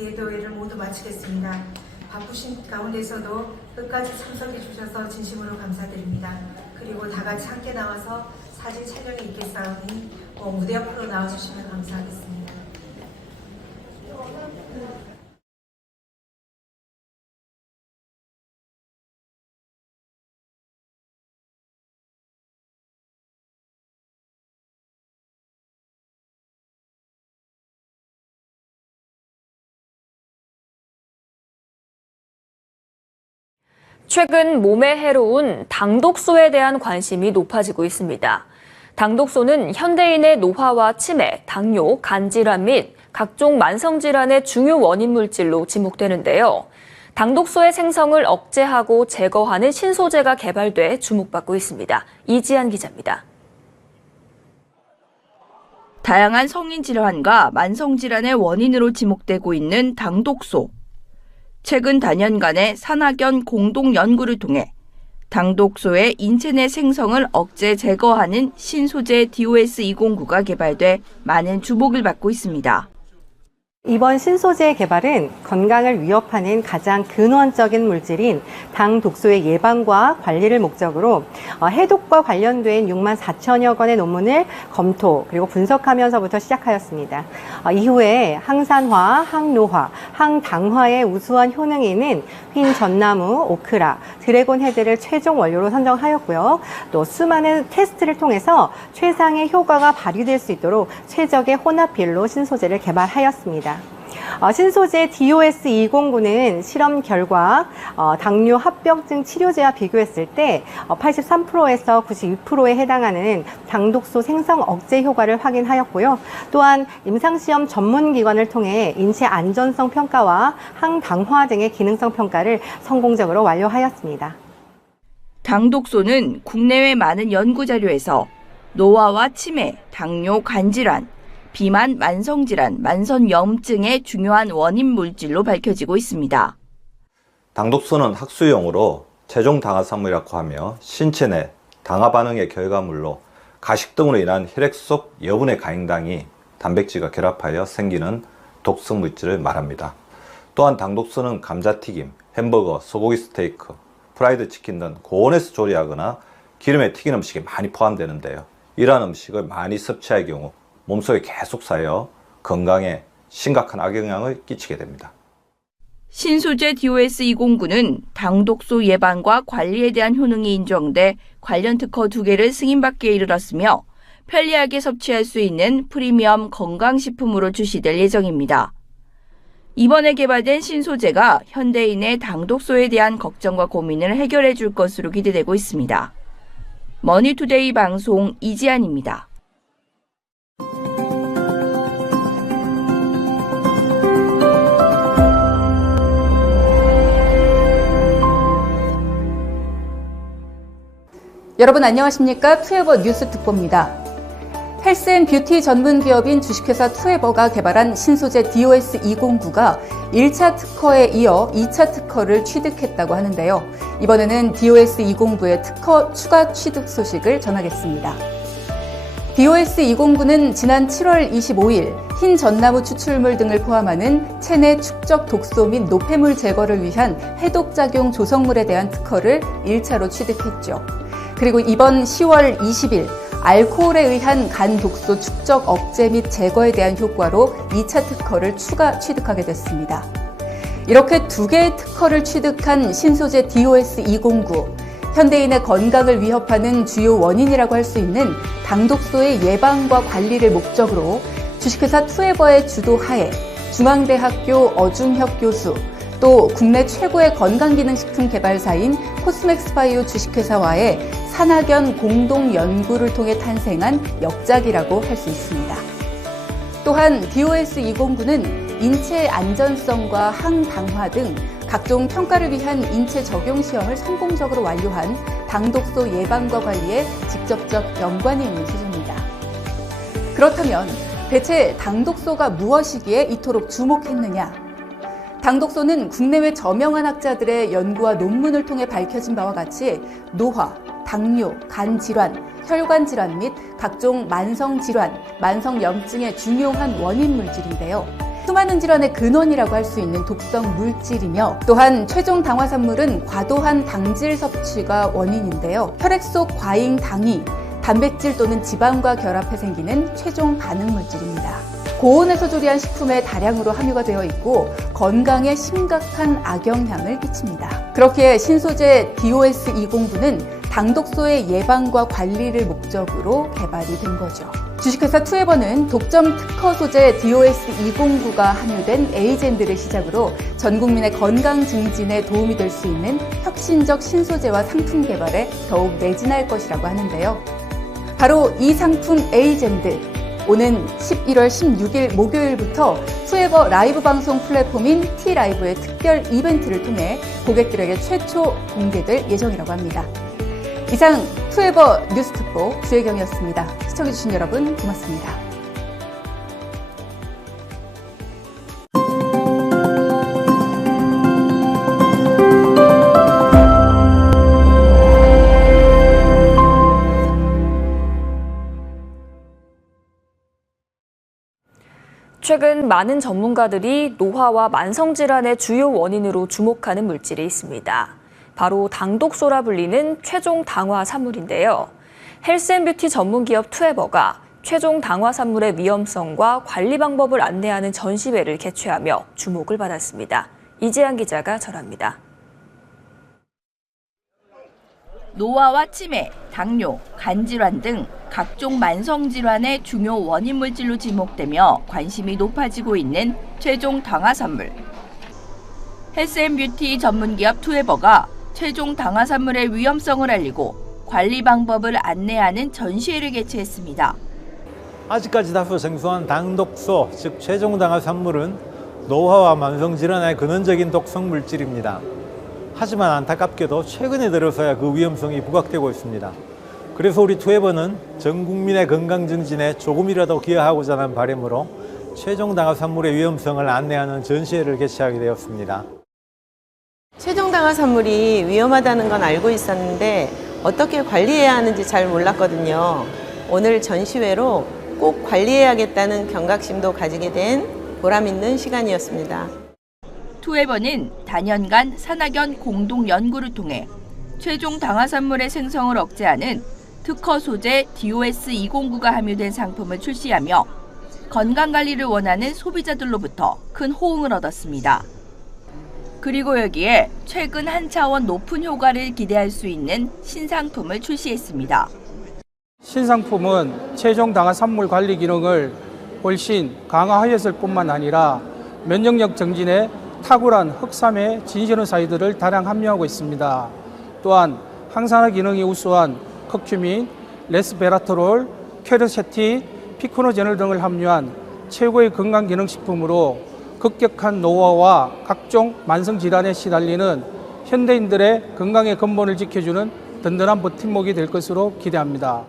기회도회를 모두 마치겠습니다. 바쁘신 가운데서도 끝까지 참석해 주셔서 진심으로 감사드립니다. 그리고 다 같이 함께 나와서 사진 촬영이 있겠사오니 무대 앞으로 나와주시면 감사하겠습니다. 최근 몸에 해로운 당독소에 대한 관심이 높아지고 있습니다. 당독소는 현대인의 노화와 치매, 당뇨, 간질환 및 각종 만성질환의 중요 원인 물질로 지목되는데요. 당독소의 생성을 억제하고 제거하는 신소재가 개발돼 주목받고 있습니다. 이지한 기자입니다. 다양한 성인 질환과 만성 질환의 원인으로 지목되고 있는 당독소. 최근 단연간의 산학연 공동 연구를 통해 당독소의 인체 내 생성을 억제 제거하는 신소재 DOS209가 개발돼 많은 주목을 받고 있습니다. 이번 신소재의 개발은 건강을 위협하는 가장 근원적인 물질인 당독소의 예방과 관리를 목적으로 해독과 관련된 6만 4천여 건의 논문을 검토 그리고 분석하면서부터 시작하였습니다. 이후에 항산화, 항노화, 항당화의 우수한 효능이 있는 흰 전나무, 오크라, 드래곤 헤드를 최종 원료로 선정하였고요. 또 수많은 테스트를 통해서 최상의 효과가 발휘될 수 있도록 최적의 혼합비율로 신소재를 개발하였습니다. 신소재 DOS209는 실험 결과 당뇨 합병증 치료제와 비교했을 때 83%에서 92%에 해당하는 당독소 생성 억제 효과를 확인하였고요. 또한 임상시험 전문기관을 통해 인체 안전성 평가와 항당화 등의 기능성 평가를 성공적으로 완료하였습니다. 당독소는 국내외 많은 연구자료에서 노화와 치매, 당뇨, 간질환, 비만, 만성질환, 만성염증의 중요한 원인 물질로 밝혀지고 있습니다. 당독소는 학술용어로 최종 당화산물이라고 하며 신체 내 당화 반응의 결과물로 가식 등으로 인한 혈액 속 여분의 가행당이 단백질과 결합하여 생기는 독성 물질을 말합니다. 또한 당독소는 감자튀김, 햄버거, 소고기 스테이크, 프라이드 치킨 등 고온에서 조리하거나 기름에 튀긴 음식에 많이 포함되는데요. 이러한 음식을 많이 섭취할 경우 몸속에 계속 쌓여 건강에 심각한 악영향을 끼치게 됩니다. 신소재 DOS209는 당독소 예방과 관리에 대한 효능이 인정돼 관련 특허 2개를 승인받기에 이르렀으며 편리하게 섭취할 수 있는 프리미엄 건강식품으로 출시될 예정입니다. 이번에 개발된 신소재가 현대인의 당독소에 대한 걱정과 고민을 해결해 줄 것으로 기대되고 있습니다. 머니투데이 방송 이지안입니다. 여러분 안녕하십니까? 투에버 뉴스 특보입니다. 헬스앤뷰티 전문 기업인 주식회사 투에버가 개발한 신소재 DOS209가 1차 특허에 이어 2차 특허를 취득했다고 하는데요. 이번에는 DOS209의 특허 추가 취득 소식을 전하겠습니다. DOS209는 지난 7월 25일 흰 전나무 추출물 등을 포함하는 체내 축적 독소 및 노폐물 제거를 위한 해독작용 조성물에 대한 특허를 1차로 취득했죠. 그리고 이번 10월 20일 알코올에 의한 간 독소 축적 억제 및 제거에 대한 효과로 2차 특허를 추가 취득하게 됐습니다. 이렇게 2개의 특허를 취득한 신소재 DOS209, 현대인의 건강을 위협하는 주요 원인이라고 할 수 있는 당독소의 예방과 관리를 목적으로 주식회사 투에버의 주도하에 중앙대학교 어준혁 교수, 또 국내 최고의 건강기능식품 개발사인 코스맥스바이오 주식회사와의 산학연 공동 연구를 통해 탄생한 역작이라고 할 수 있습니다. 또한 DOS209는 인체 안전성과 항당화 등 각종 평가를 위한 인체 적용 시험을 성공적으로 완료한 당독소 예방과 관리에 직접적 연관이 있는 소재입니다. 그렇다면 대체 당독소가 무엇이기에 이토록 주목했느냐? 당독소는 국내외 저명한 학자들의 연구와 논문을 통해 밝혀진 바와 같이 노화, 당뇨, 간질환, 혈관질환 및 각종 만성질환, 만성염증의 중요한 원인 물질인데요. 수많은 질환의 근원이라고 할 수 있는 독성 물질이며 또한 최종 당화산물은 과도한 당질 섭취가 원인인데요. 혈액 속 과잉 당이 단백질 또는 지방과 결합해 생기는 최종 반응 물질입니다. 고온에서 조리한 식품에 다량으로 함유가 되어 있고 건강에 심각한 악영향을 끼칩니다. 그렇게 신소재 DOS209는 당독소의 예방과 관리를 목적으로 개발이 된 거죠. 주식회사 투에버는 독점 특허 소재 DOS209가 함유된 에이젠드를 시작으로 전 국민의 건강 증진에 도움이 될 수 있는 혁신적 신소재와 상품 개발에 더욱 매진할 것이라고 하는데요. 바로 이 상품 에이젠드, 오는 11월 16일 목요일부터 투에버 라이브 방송 플랫폼인 T라이브의 특별 이벤트를 통해 고객들에게 최초 공개될 예정이라고 합니다. 이상 투에버 뉴스특보 주혜경이었습니다. 시청해주신 여러분 고맙습니다. 최근 많은 전문가들이 노화와 만성질환의 주요 원인으로 주목하는 물질이 있습니다. 바로 당독소라 불리는 최종 당화산물인데요. 헬스앤뷰티 전문기업 투에버가 최종 당화산물의 위험성과 관리 방법을 안내하는 전시회를 개최하며 주목을 받았습니다. 이재한 기자가 전합니다. 노화와 치매, 당뇨, 간질환 등 각종 만성질환의 중요 원인 물질로 지목되며 관심이 높아지고 있는 최종 당화산물. 헬스앤뷰티 전문기업 투에버가 최종 당화산물의 위험성을 알리고 관리 방법을 안내하는 전시회를 개최했습니다. 아직까지 다소 생소한 당독소, 즉 최종 당화산물은 노화와 만성질환의 근원적인 독성 물질입니다. 하지만 안타깝게도 최근에 들어서야 그 위험성이 부각되고 있습니다. 그래서 우리 투에버는 전 국민의 건강 증진에 조금이라도 기여하고자 하는 바람으로 최종 당화산물의 위험성을 안내하는 전시회를 개최하게 되었습니다. 최종 당화산물이 위험하다는 건 알고 있었는데 어떻게 관리해야 하는지 잘 몰랐거든요. 오늘 전시회로 꼭 관리해야겠다는 경각심도 가지게 된 보람 있는 시간이었습니다. 투에버는 단연간 산학연 공동 연구를 통해 최종 당화산물의 생성을 억제하는 특허 소재 DOS209가 함유된 상품을 출시하며 건강관리를 원하는 소비자들로부터 큰 호응을 얻었습니다. 그리고 여기에 최근 한 차원 높은 효과를 기대할 수 있는 신상품을 출시했습니다. 신상품은 최종 당화산물 관리 기능을 훨씬 강화하였을 뿐만 아니라 면역력 증진에 탁월한 흑삼의 진시노사이드를 다량 함유하고 있습니다. 또한 항산화 기능이 우수한 커큐민, 레스베라트롤, 퀘르세틴, 피코노제놀 등을 함유한 최고의 건강기능식품으로 급격한 노화와 각종 만성질환에 시달리는 현대인들의 건강의 근본을 지켜주는 든든한 버팀목이 될 것으로 기대합니다.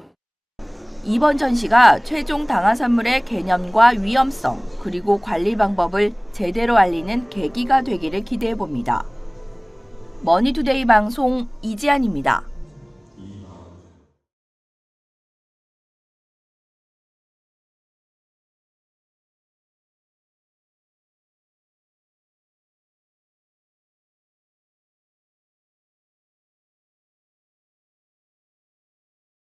이번 전시가 최종 당화산물의 개념과 위험성 그리고 관리 방법을 제대로 알리는 계기가 되기를 기대해 봅니다. 머니투데이 방송 이지안입니다.